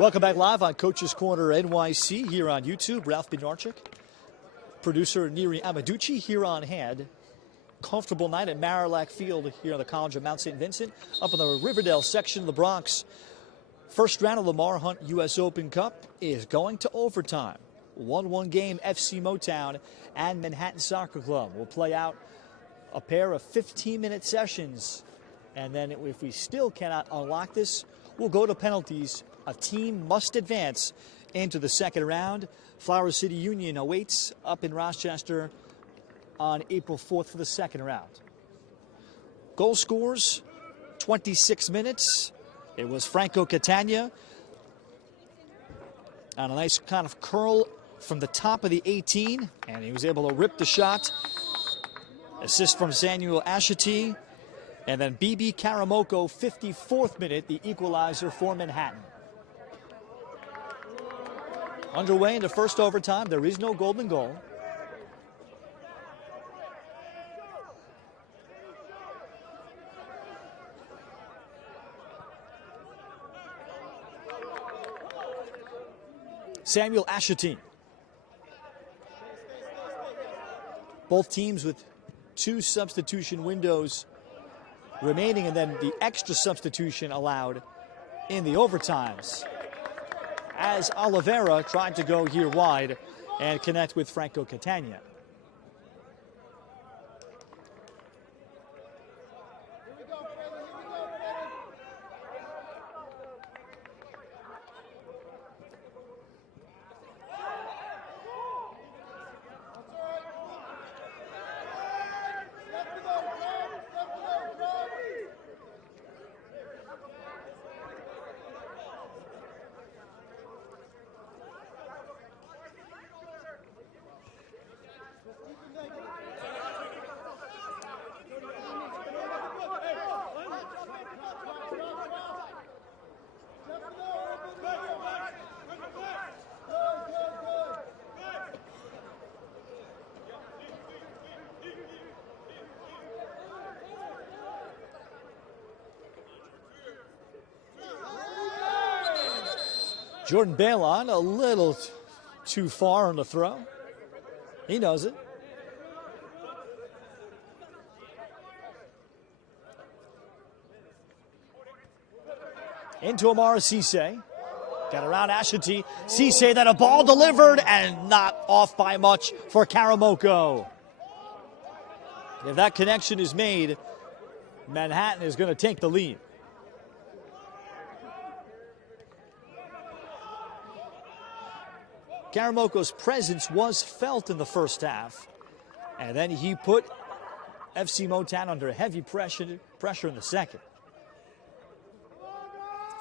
Welcome back live on Coach's Corner NYC here on YouTube. Ralph Bednarchik, producer Neri Amaducci here on hand. Comfortable night at Marillac Field here on the College of Mount St. Vincent, up in the Riverdale section of the Bronx. First round of the Lamar Hunt U.S. Open Cup is going to overtime. 1-1 game. FC Motown and Manhattan Soccer Club will play out a pair of 15-minute sessions. And then if we still cannot unlock this, we'll go to penalties. A team must advance into the second round. Flower City Union awaits up in Rochester on April 4th for the second round. Goal scores, 26 minutes. It was Franco Catania on a nice kind of curl from the top of the 18, and he was able to rip the shot. Assist from Samuel Ashiti. And then BB Karamoko, 54th minute, the equalizer for Manhattan. Underway in the first overtime. There is no golden goal. Samuel Ashiti. Both teams with 2 substitution windows remaining, and then the extra substitution allowed in the overtimes, as Oliveira tried to go here wide and connect with Franco Catania. Jordan Balon a little too far on the throw. He knows it. Into Amara Cisse. Got around Ashiti. Cisse, then a ball delivered and not off by much for Karamoko. If that connection is made, Manhattan is going to take the lead. Karamoko's presence was felt in the first half, and then he put FC Motown under heavy pressure in the second.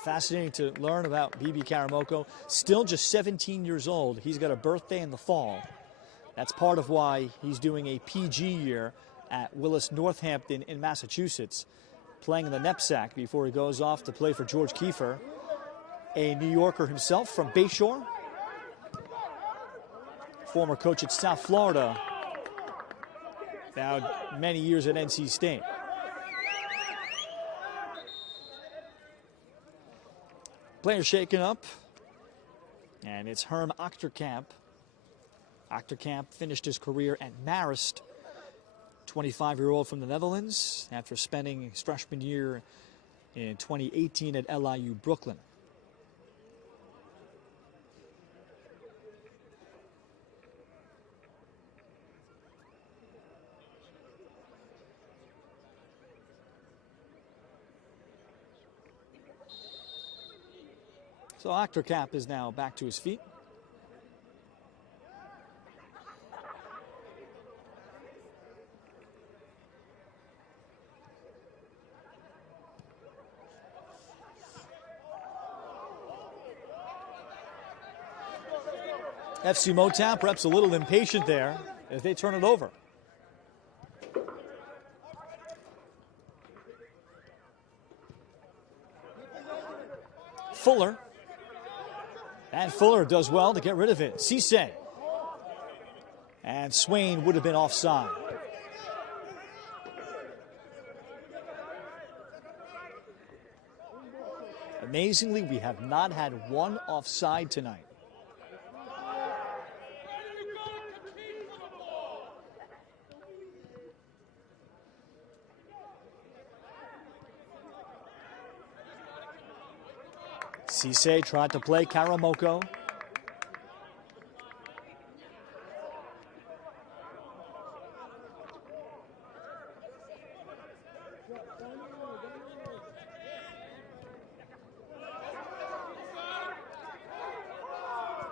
Fascinating to learn about BB Karamoko. Still just 17 years old. He's got a birthday in the fall. That's part of why he's doing a PG year at Willis Northampton in Massachusetts, playing in the Knapsack before he goes off to play for George Kiefer, a New Yorker himself from Bayshore. Former coach at South Florida, now many years at NC State. Player shaken up, and it's Herm Achterkamp. Achterkamp finished his career at Marist, 25-year-old from the Netherlands, after spending his freshman year in 2018 at LIU Brooklyn. So Achterkamp is now back to his feet. FC Motown perhaps a little impatient there as they turn it over. Fuller. And Fuller does well to get rid of it. Cisse. And Swain would have been offside. Amazingly, we have not had one offside tonight. Cisse tried to play Karamoko.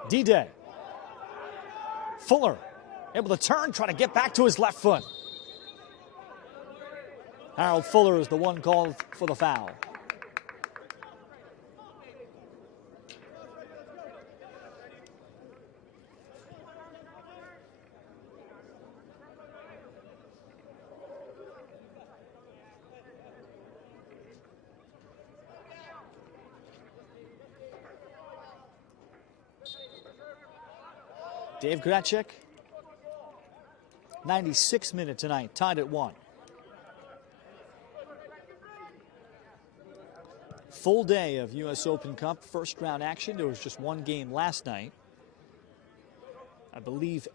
D-Day. Fuller able to turn, try to get back to his left foot. Harold Fuller is the one called for the foul. Dave Grachek, 96th minute tonight, tied at 1. Full day of U.S. Open Cup first round action. There was just one game last night. I believe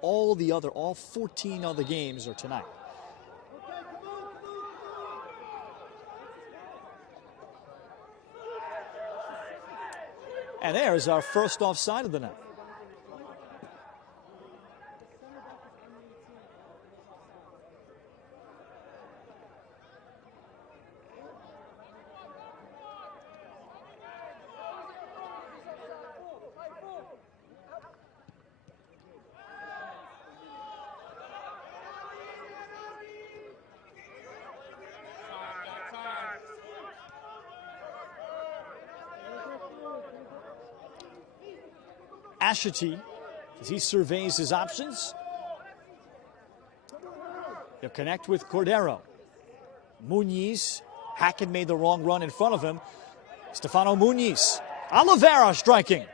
all 14 other games are tonight. And there's our first offside of the night. Ashity, as he surveys his options. He'll connect with Cordero. Muniz. Hackett made the wrong run in front of him. Stefano Muniz. Oliveira striking.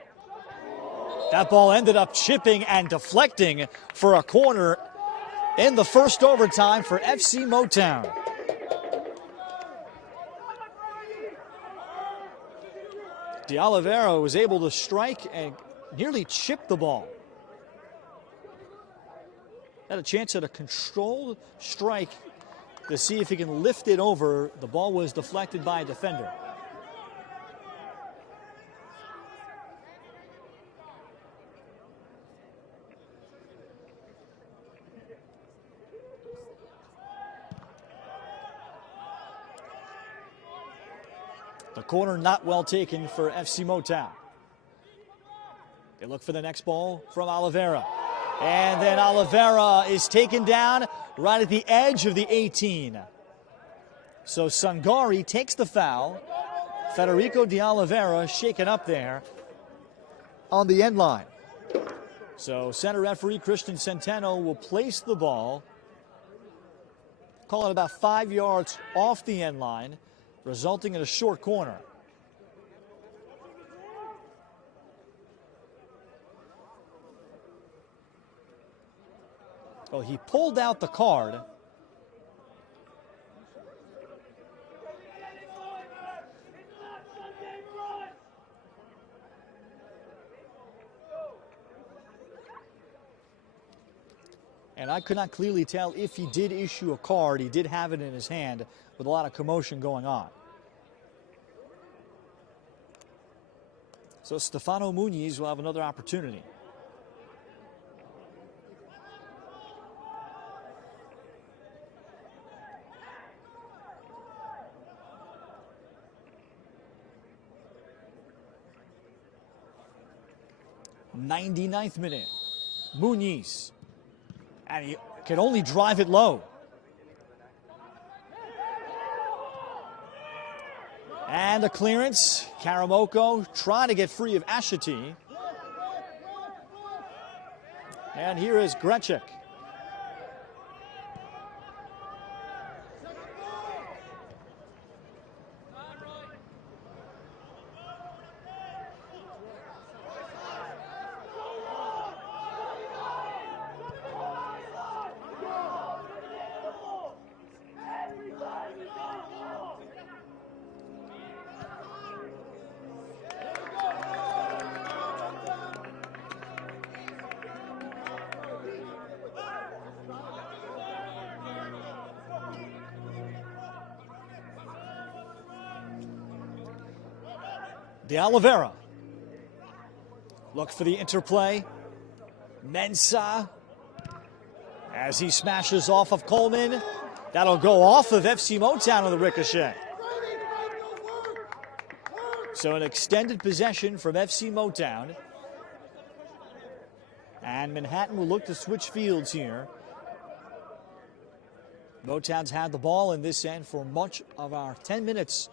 That ball ended up chipping and deflecting for a corner in the first overtime for FC Motown. De Oliveira was able to strike and nearly chipped the ball. Had a chance at a controlled strike to see if he can lift it over. The ball was deflected by a defender. The corner not well taken for FC Motown. They look for the next ball from Oliveira. And then Oliveira is taken down right at the edge of the 18. So Sangari takes the foul. Federico de Oliveira shaken up there on the end line. So center referee Christian Centeno will place the ball, call it about 5 yards off the end line, resulting in a short corner. Well, he pulled out the card. And I could not clearly tell if he did issue a card. He did have it in his hand with a lot of commotion going on. So Stefano Muniz will have another opportunity. '99th minute. Muniz. And he can only drive it low. And a clearance. Karamoko trying to get free of Ashity. And here is Grechek. De Oliveira. Look for the interplay. Mensah as he smashes off of Coleman. That'll go off of FC Motown on the ricochet. So an extended possession from FC Motown. And Manhattan will look to switch fields here. Motown's had the ball in this end for much of our 10 minutes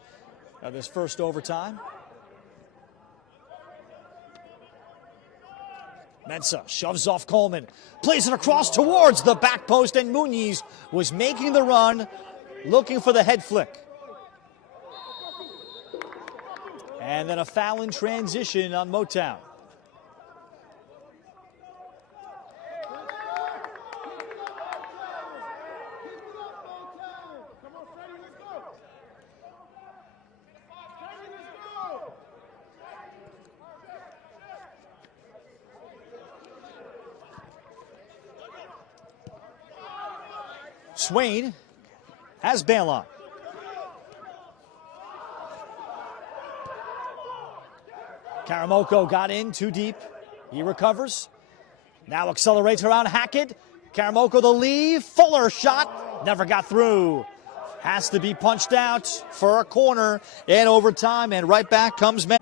of this first overtime. Mensah shoves off Coleman, plays it across towards the back post, and Muniz was making the run, looking for the head flick. And then a foul in transition on Motown. Swain has bail on. Karamoko got in too deep. He recovers. Now accelerates around Hackett. Karamoko the lead. Fuller shot. Never got through. Has to be punched out for a corner in overtime. And right back comes Man.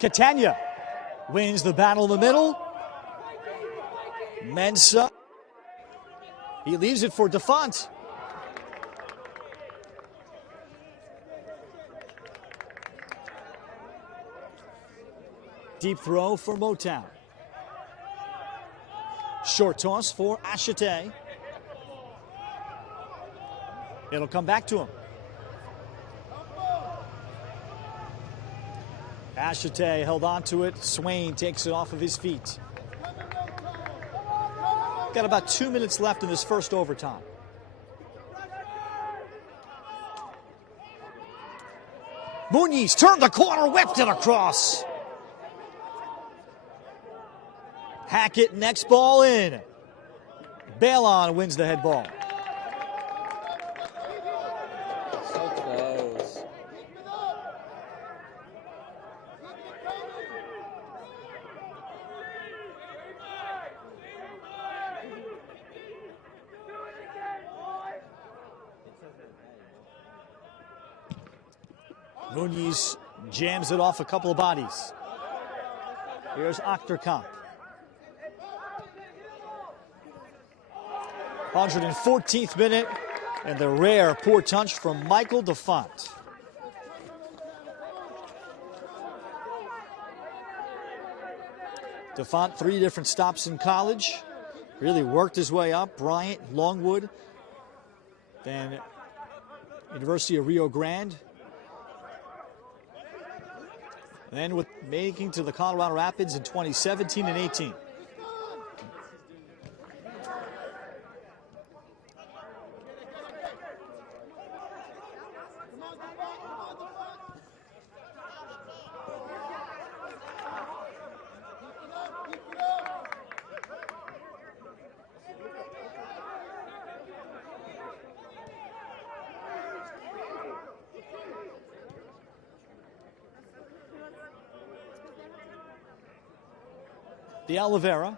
Catania wins the battle in the middle. Mensah. He leaves it for Defont. Deep throw for Motown. Short toss for Ashite. It'll come back to him. Ashite held on to it. Swain takes it off of his feet. Got about 2 minutes left in this first overtime. Muniz turned the corner, whipped it across. Hackett, next ball in. Balon wins the head ball. So close. Muniz jams it off a couple of bodies. Here's Achterkamp. 114th minute, and the rare poor touch from Michael Defont. Defont, 3 different stops in college. Really worked his way up. Bryant, Longwood, then University of Rio Grande. Then with making to the Colorado Rapids in 2017 and 18. De Oliveira.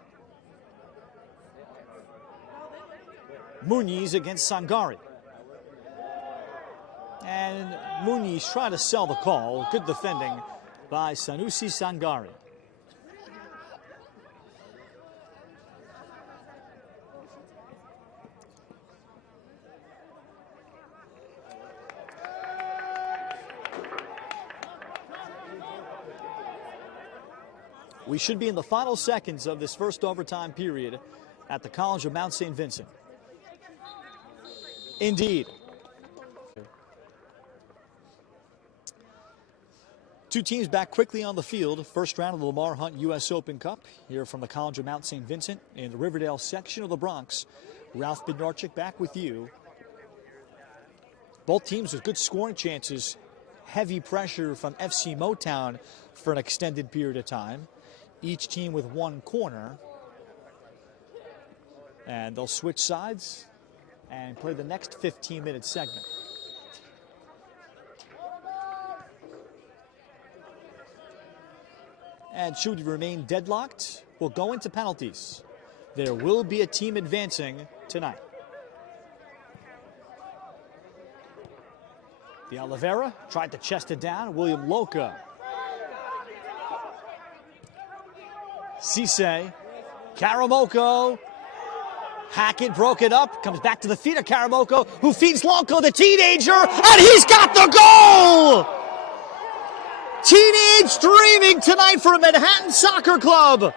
Muniz against Sangari. And Muniz trying to sell the call. Good defending by Sanusi Sangari. We should be in the final seconds of this first overtime period at the College of Mount St. Vincent. Indeed. Two teams back quickly on the field. First round of the Lamar Hunt U.S. Open Cup here from the College of Mount St. Vincent in the Riverdale section of the Bronx. Ralph Bednarczyk back with you Both teams with good scoring chances. Heavy pressure from FC Motown for an extended period of time. Each team with one corner. And they'll switch sides and play the next 15-minute segment. And should we remain deadlocked, we'll go into penalties. There will be a team advancing tonight. The Oliveira tried to chest it down. William Loca. Cisse. Karamoko. Hackett broke it up. Comes back to the feet of Karamoko, who feeds Loca, the teenager, and he's got the goal! Teenage dreaming tonight for Manhattan Soccer Club.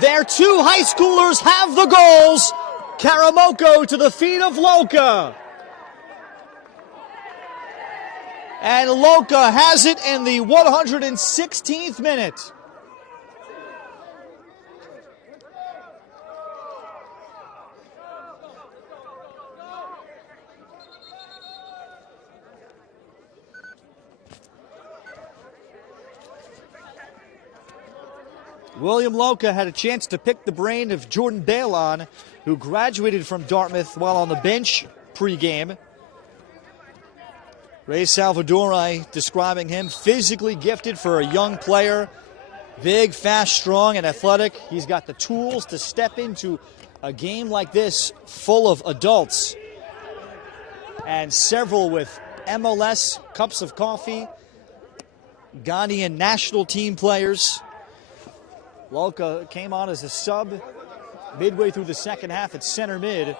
Their two high schoolers have the goals. Karamoko to the feet of Loca. And Loca has it in the 116th minute. William Loca had a chance to pick the brain of Jordan Balon, who graduated from Dartmouth while on the bench pregame. Ray Salvadori describing him physically gifted for a young player. Big, fast, strong, and athletic. He's got the tools to step into a game like this full of adults. And several with MLS cups of coffee. Ghanaian national team players. Loca came on as a sub midway through the second half at center mid,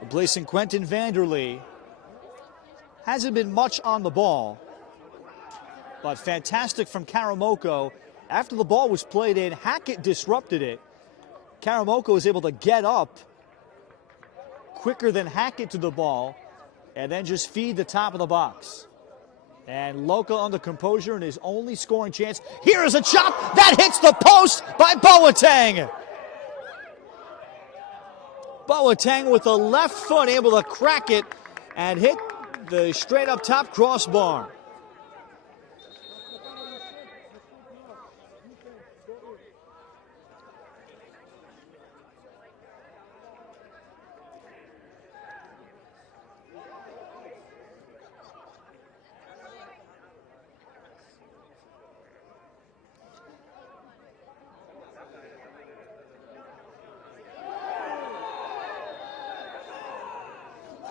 replacing Quentin Vanderlee. Hasn't been much on the ball, but fantastic from Karamoko. After the ball was played in, Hackett disrupted it. Karamoko was able to get up quicker than Hackett to the ball and then just feed the top of the box. And Loca under composure in his only scoring chance. Here is a chop that hits the post by Boateng. Boateng with the left foot able to crack it and hit the straight up top crossbar.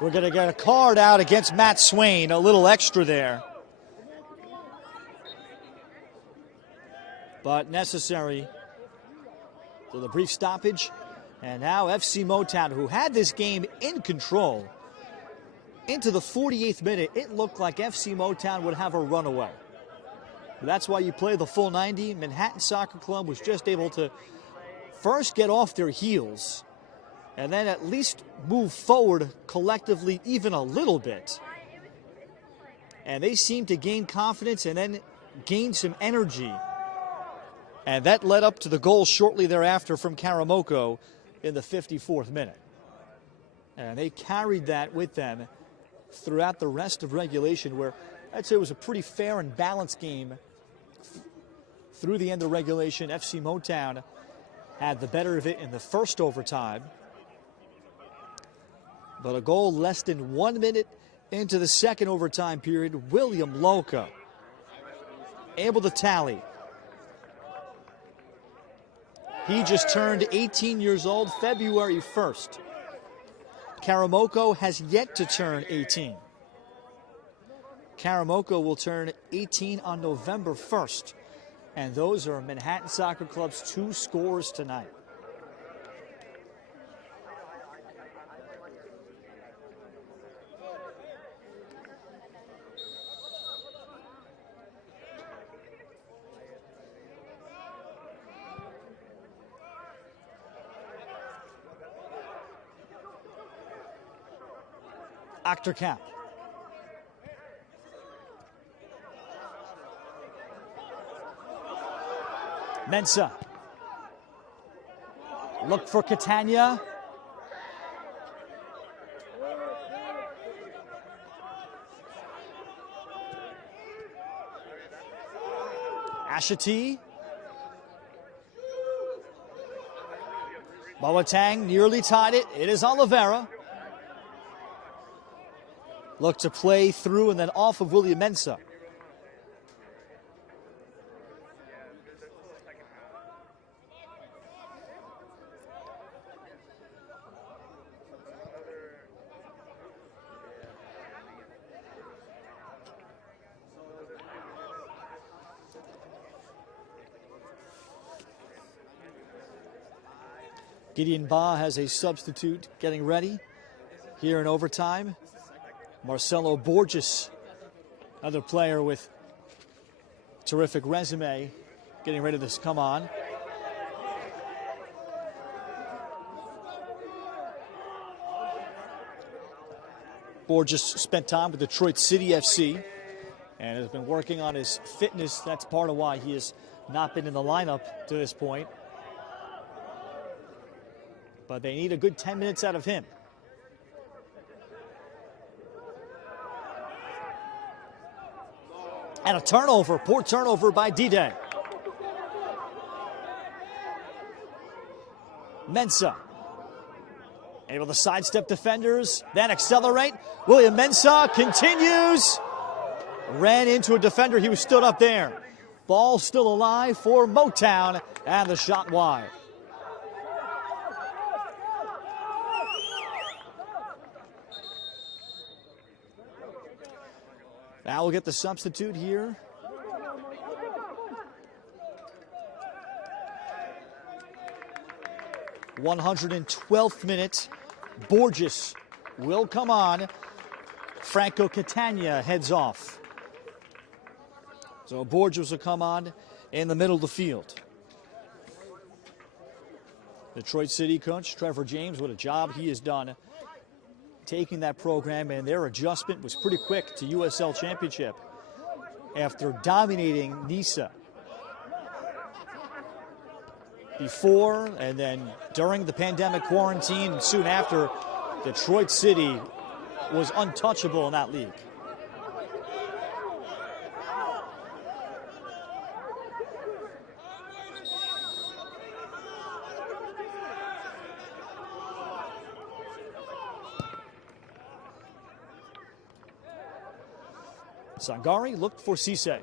We're going to get a card out against Matt Swain, a little extra there. But necessary. So the brief stoppage. And now FC Motown, who had this game in control, into the 48th minute, it looked like FC Motown would have a runaway. That's why you play the full 90. Manhattan Soccer Club was just able to first get off their heels and then at least move forward collectively even a little bit. And they seemed to gain confidence and then gain some energy. And that led up to the goal shortly thereafter from Karamoko in the 54th minute. And they carried that with them throughout the rest of regulation, where I'd say it was a pretty fair and balanced game through the end of regulation. FC Motown had the better of it in the first overtime. But a goal less than 1 minute into the second overtime period, William Loca able to tally. He just turned 18 years old February 1st. Karamoko has yet to turn 18. Karamoko will turn 18 on November 1st. And those are Manhattan Soccer Club's 2 scores tonight. Actor cap. Mensah. Look for Catania. Ashiti. Motown nearly tied it. It is Oliveira. Look to play through and then off of William Mensah. Gideon Ba has a substitute getting ready here in overtime. Marcelo Borges, another player with terrific resume, getting ready to come on. Borges spent time with Detroit City FC and has been working on his fitness. That's part of why he has not been in the lineup to this point. But they need a good 10 minutes out of him. And a turnover, poor turnover by D-Day. Mensah able to sidestep defenders, then accelerate. William Mensah continues. Ran into a defender, he was stood up there. Ball still alive for Motown, and the shot wide. Now we'll get the substitute here. #112th minute. Borges will come on. Franco Catania heads off. So Borges will come on in the middle of the field. Detroit City coach Trevor James, what a job he has done taking that program, and their adjustment was pretty quick to USL Championship after dominating Nisa before and then during the pandemic quarantine, and soon after. Detroit City was untouchable in that league. Sangari looked for Cisse.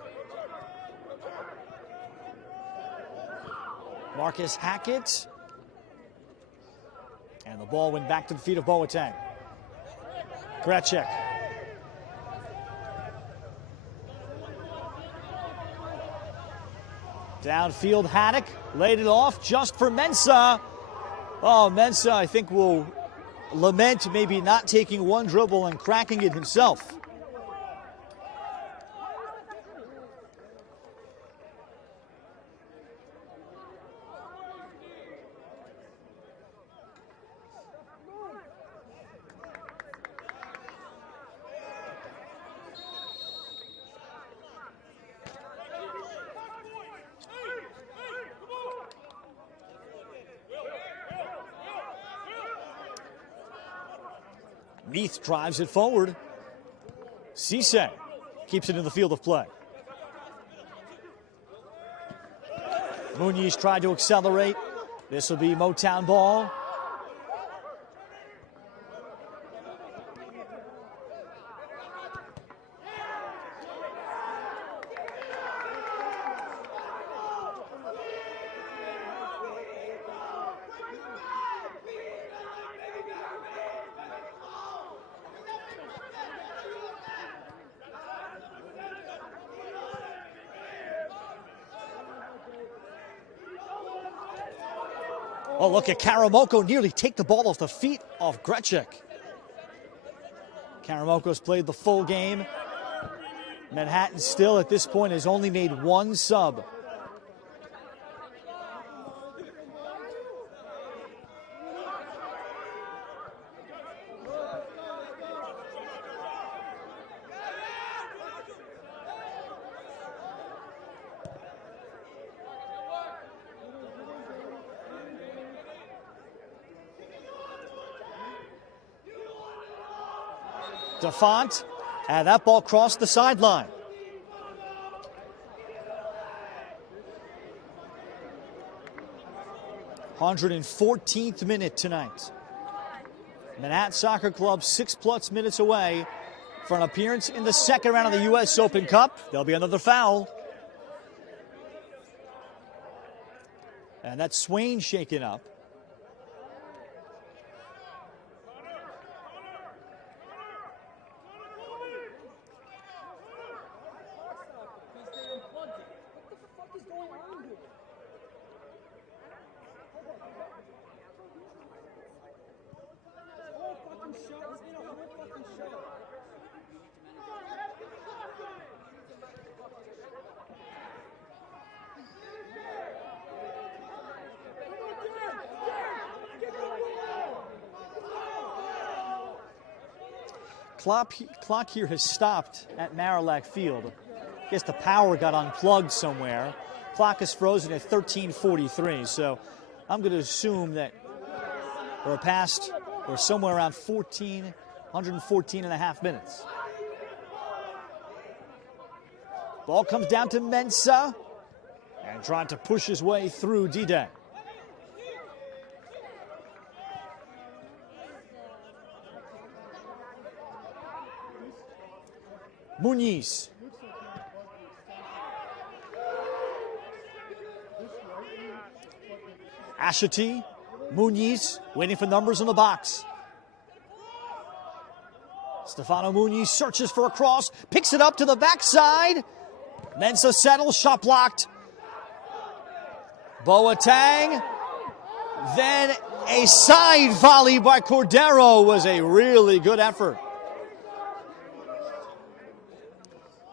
Marcus Hackett. And the ball went back to the feet of Boateng. Grecek. Downfield, Haddock laid it off just for Mensah. Oh, Mensah, I think, will lament maybe not taking one dribble and cracking it himself. Neath drives it forward. Cisse keeps it in the field of play. Muniz tried to accelerate. This will be Motown ball. Oh, look at Karamoko nearly take the ball off the feet of Grecek. Karamoko's played the full game. Manhattan still at this point has only made one sub. DeFont, and that ball crossed the sideline. 114th minute tonight. Manhattan Soccer Club 6+ minutes away for an appearance in the second round of the U.S. Open Cup. There'll be another foul. And that's Swain shaken up. Clock here has stopped at Marillac Field. I guess the power got unplugged somewhere. Clock is frozen at 13:43, so I'm going to assume that we're past or somewhere around 114 and a half minutes. Ball comes down to Mensah and trying to push his way through D-Day. Muniz. Ashity, Muniz, waiting for numbers in the box. Stefano Muniz searches for a cross, picks it up to the backside. Mensah settles, shot blocked. Boateng. Then a side volley by Cordero was a really good effort.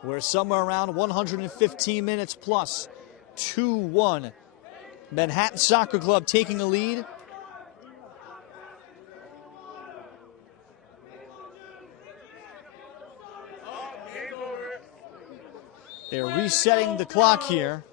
We're somewhere around 115 minutes plus. 2-1. Manhattan Soccer Club taking the lead. They're resetting the clock here.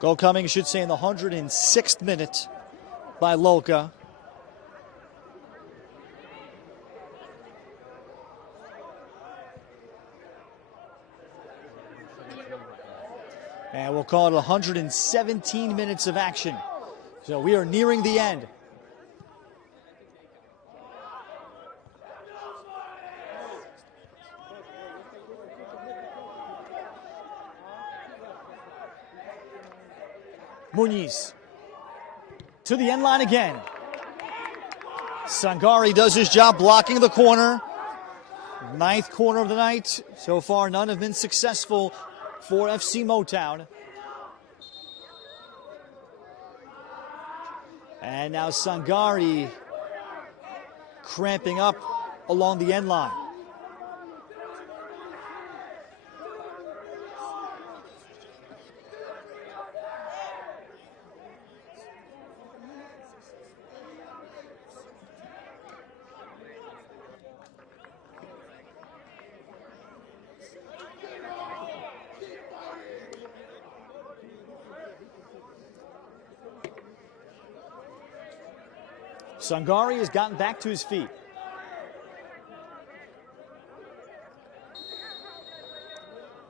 Goal coming, I should say, in the 106th minute by Loca. And we'll call it 117 minutes of action. So we are nearing the end. Muniz to the end line again. Sangari does his job blocking the corner. 9th corner of the night. So far, none have been successful for FC Motown. And now Sangari cramping up along the end line. Sangari has gotten back to his feet.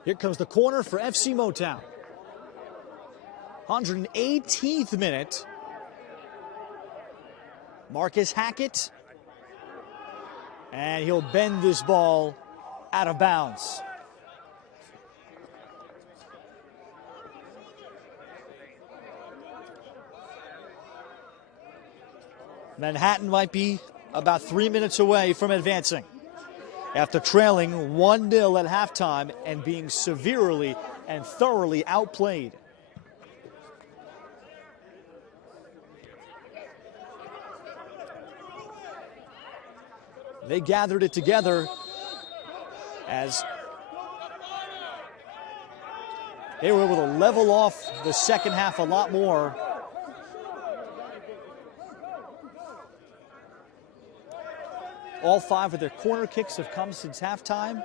Here comes the corner for FC Motown. 118th minute. Marcus Hackett. And he'll bend this ball out of bounds. Manhattan might be about 3 minutes away from advancing after trailing 1-0 at halftime and being severely and thoroughly outplayed. They gathered it together as they were able to level off the second half a lot more. All 5 of their corner kicks have come since halftime.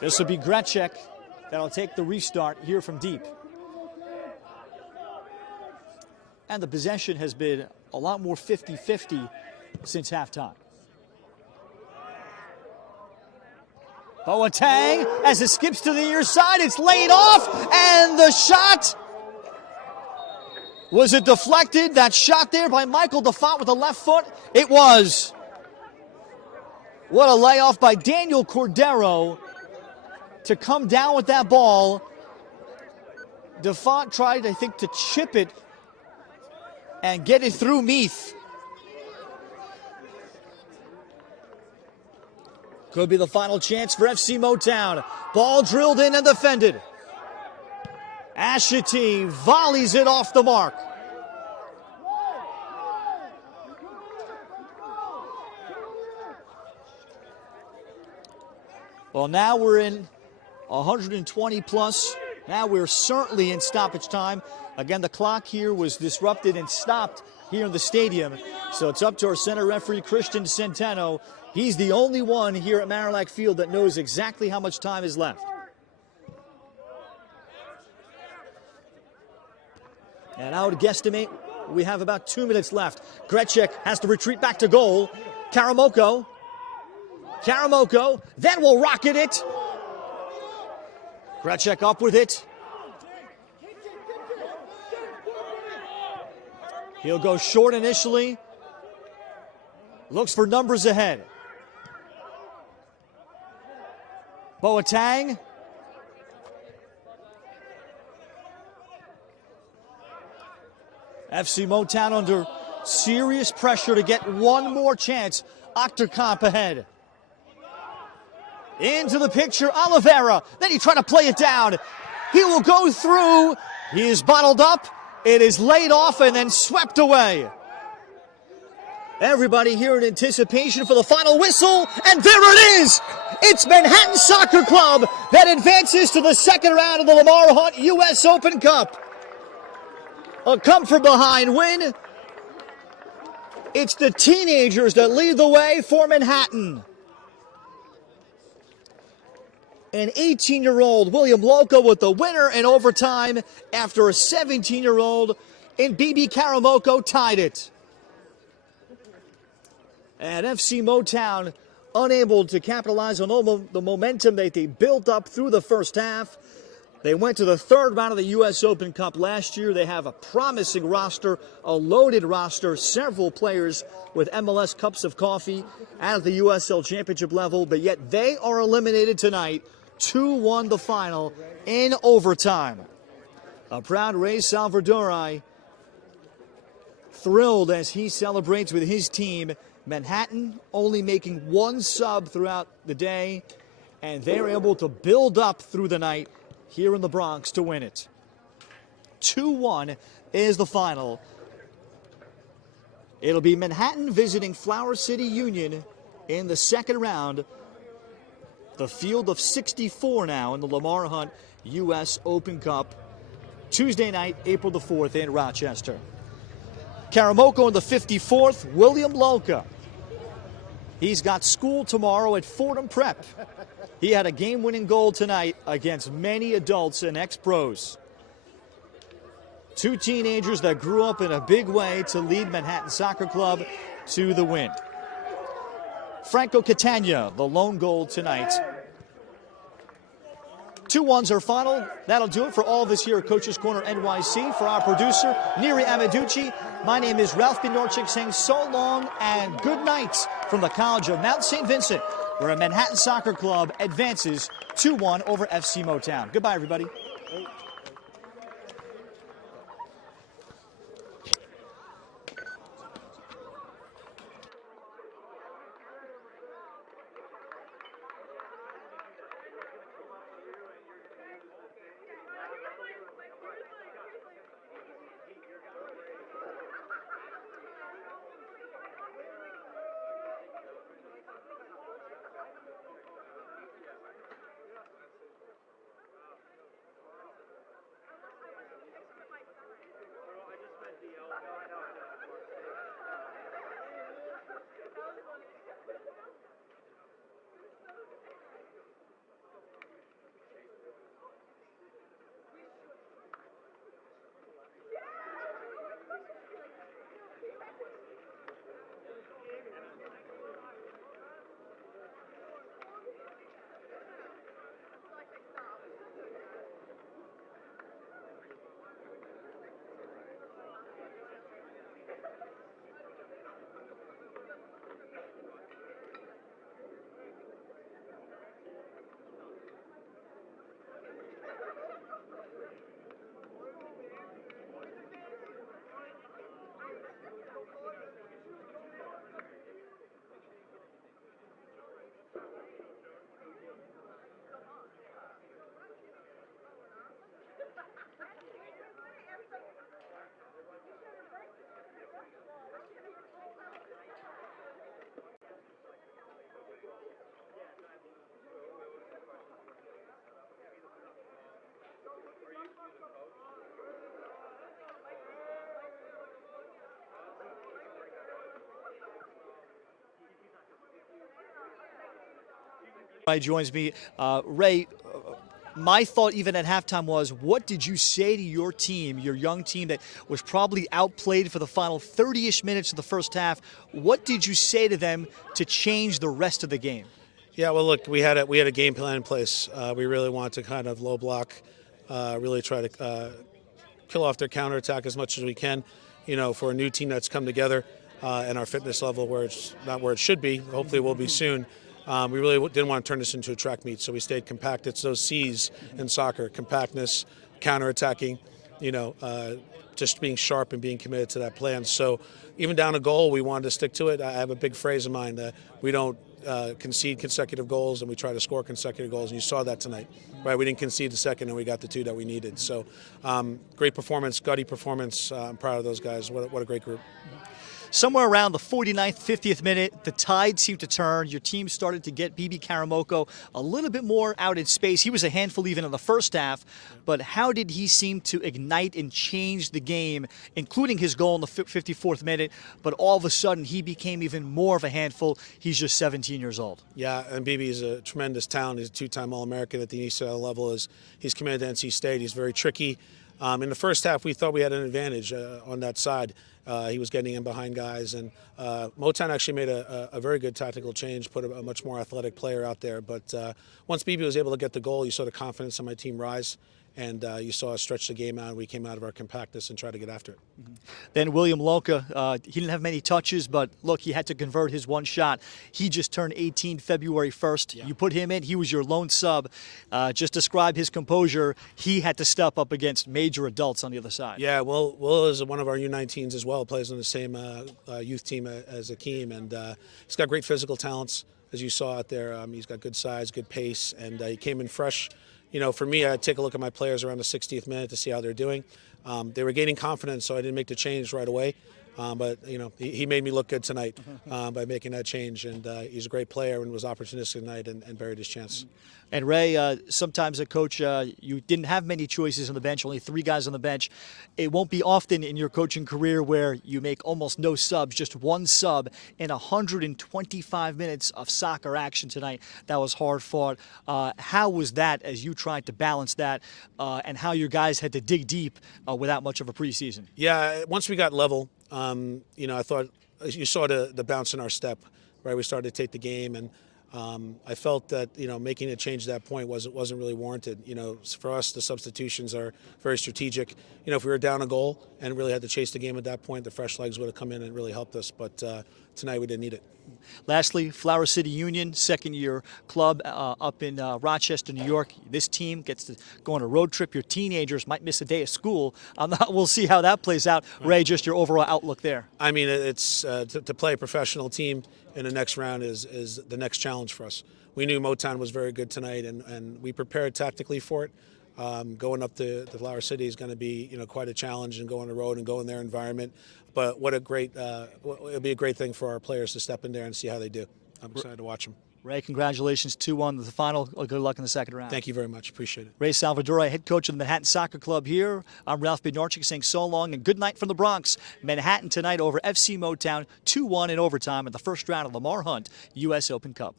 This will be Grecek that'll take the restart here from deep. And the possession has been a lot more 50-50 since halftime. Boateng, as it skips to the near side, it's laid off, and the shot, was it deflected? That shot there by Michael Defont with the left foot? It was. What a layoff by Daniel Cordero to come down with that ball. Defont tried, I think, to chip it and get it through Meath. Could be the final chance for FC Motown. Ball drilled in and defended. Ashiti volleys it off the mark. Well, now we're in 120 plus. Now we're certainly in stoppage time. Again, the clock here was disrupted and stopped here in the stadium. So it's up to our center referee, Christian Centeno. He's the only one here at Marillac Field that knows exactly how much time is left. And I would guesstimate we have about 2 minutes left. Grecek has to retreat back to goal. Karamoko, then will rocket it. Grecek up with it. He'll go short initially. Looks for numbers ahead. Boateng. FC Motown under serious pressure to get one more chance. Octokamp ahead. Into the picture, Oliveira. Then he tried to play it down. He will go through. He is bottled up. It is laid off and then swept away. Everybody here in anticipation for the final whistle, and there it is! It's Manhattan Soccer Club that advances to the second round of the Lamar Hunt U.S. Open Cup. A come-from-behind win. It's the teenagers that lead the way for Manhattan. An 18-year-old William Loca with the winner in overtime after a 17-year-old in BB Karamoko tied it. And FC Motown unable to capitalize on the momentum that they built up through the first half. They went to the third round of the U.S. Open Cup last year. They have a promising roster, a loaded roster, several players with MLS Cups of Coffee at the USL Championship level, but yet they are eliminated tonight. 2-1 the final in overtime. A proud Ray Salvadori thrilled as he celebrates with his team. Manhattan only making one sub throughout the day, and they're able to build up through the night here in the Bronx to win it. 2-1 is the final. It'll be Manhattan visiting Flower City Union in the second round. The field of 64 now in the Lamar Hunt U.S. Open Cup. Tuesday night, April the 4th in Rochester. Karamoko in the 54th, William Loca. He's got school tomorrow at Fordham Prep. He had a game-winning goal tonight against many adults and ex-pros. Two teenagers that grew up in a big way to lead Manhattan Soccer Club to the win. Franco Catania, the lone goal tonight. 2-1's our final. That'll do it for all of us here at Coach's Corner NYC. For our producer, Neri Amaducci, my name is Ralph Bnorchik saying so long and good night from the College of Mount St. Vincent, where Manhattan Soccer Club advances 2-1 over FC Motown. Goodbye, everybody. Ray joins me. Ray, my thought even at halftime was, what did you say to your team, your young team that was probably outplayed for the final 30-ish minutes of the first half? What did you say to them to change the rest of the game? Yeah, well, look, we had a game plan in place. We really wanted to kind of low block, really try to kill off their counterattack as much as we can. You know, for a new team that's come together and our fitness level where it's not where it should be. Hopefully, it will be soon. We really didn't want to turn this into a track meet, so we stayed compact. It's those C's in soccer: compactness, counterattacking. You know, just being sharp and being committed to that plan. So even down a goal, we wanted to stick to it. I have a big phrase in mind: we don't concede consecutive goals, and we try to score consecutive goals. And you saw that tonight, right? We didn't concede the second, and we got the 2 that we needed. So great performance, gutty performance. I'm proud of those guys. What a great group. Somewhere around the 49th, 50th minute, the tide seemed to turn. Your team started to get BB Karamoko a little bit more out in space. He was a handful even in the first half, but how did he seem to ignite and change the game, including his goal in the 54th minute, but all of a sudden he became even more of a handful. He's just 17 years old. Yeah, and BB is a tremendous talent. He's a 2-time All-American at the ECL level. He's committed to NC State. He's very tricky. In the first half, we thought we had an advantage on that side. He was getting in behind guys, and Motown actually made a very good tactical change, put a much more athletic player out there. But once BB was able to get the goal, you saw the confidence in my team rise, and you saw us stretch the game out. We came out of our compactness and tried to get after it. Then William Lonka, he didn't have many touches, but look, he had to convert his one shot. He just turned 18 February 1st. Yeah. You put him in, he was your lone sub. Just describe his composure. He had to step up against major adults on the other side. Yeah, Will is one of our U19s as well, plays on the same youth team as Akeem, and he's got great physical talents, as you saw out there. He's got good size, good pace, and he came in fresh. You know, for me, I'd take a look at my players around the 60th minute to see how they're doing. They were gaining confidence, so I didn't make the change right away. But, you know, he made me look good tonight by making that change. And he's a great player and was opportunistic tonight and buried his chance. And Ray, sometimes a coach, you didn't have many choices on the bench, only 3 guys on the bench. It won't be often in your coaching career where you make almost no subs, just 1 sub in 125 minutes of soccer action tonight. That was hard fought. How was that as you tried to balance that and how your guys had to dig deep without much of a preseason? Yeah, once we got level, you know, I thought you saw the bounce in our step, right? We started to take the game, and I felt that, you know, making a change at that point wasn't really warranted. You know, for us, the substitutions are very strategic. You know, if we were down a goal and really had to chase the game at that point, the fresh legs would have come in and really helped us. But tonight we didn't need it. Lastly, Flower City Union, second-year club up in Rochester, New York. This team gets to go on a road trip. Your teenagers might miss a day of school. We'll see how that plays out. Ray, just your overall outlook there. I mean, it's to play a professional team in the next round is the next challenge for us. We knew Motown was very good tonight, and we prepared tactically for it. Going up to Flower City is going to be, you know, quite a challenge, and go on the road and go in their environment. But what a great, it'll be a great thing for our players to step in there and see how they do. I'm excited to watch them. Ray, congratulations, 2-1 the final. Good luck in the second round. Thank you very much. Appreciate it. Ray Salvador, head coach of the Manhattan Soccer Club here. I'm Ralph Bednarczyk saying so long and good night from the Bronx. Manhattan tonight over FC Motown, 2-1 in overtime in the first round of Lamar Hunt U.S. Open Cup.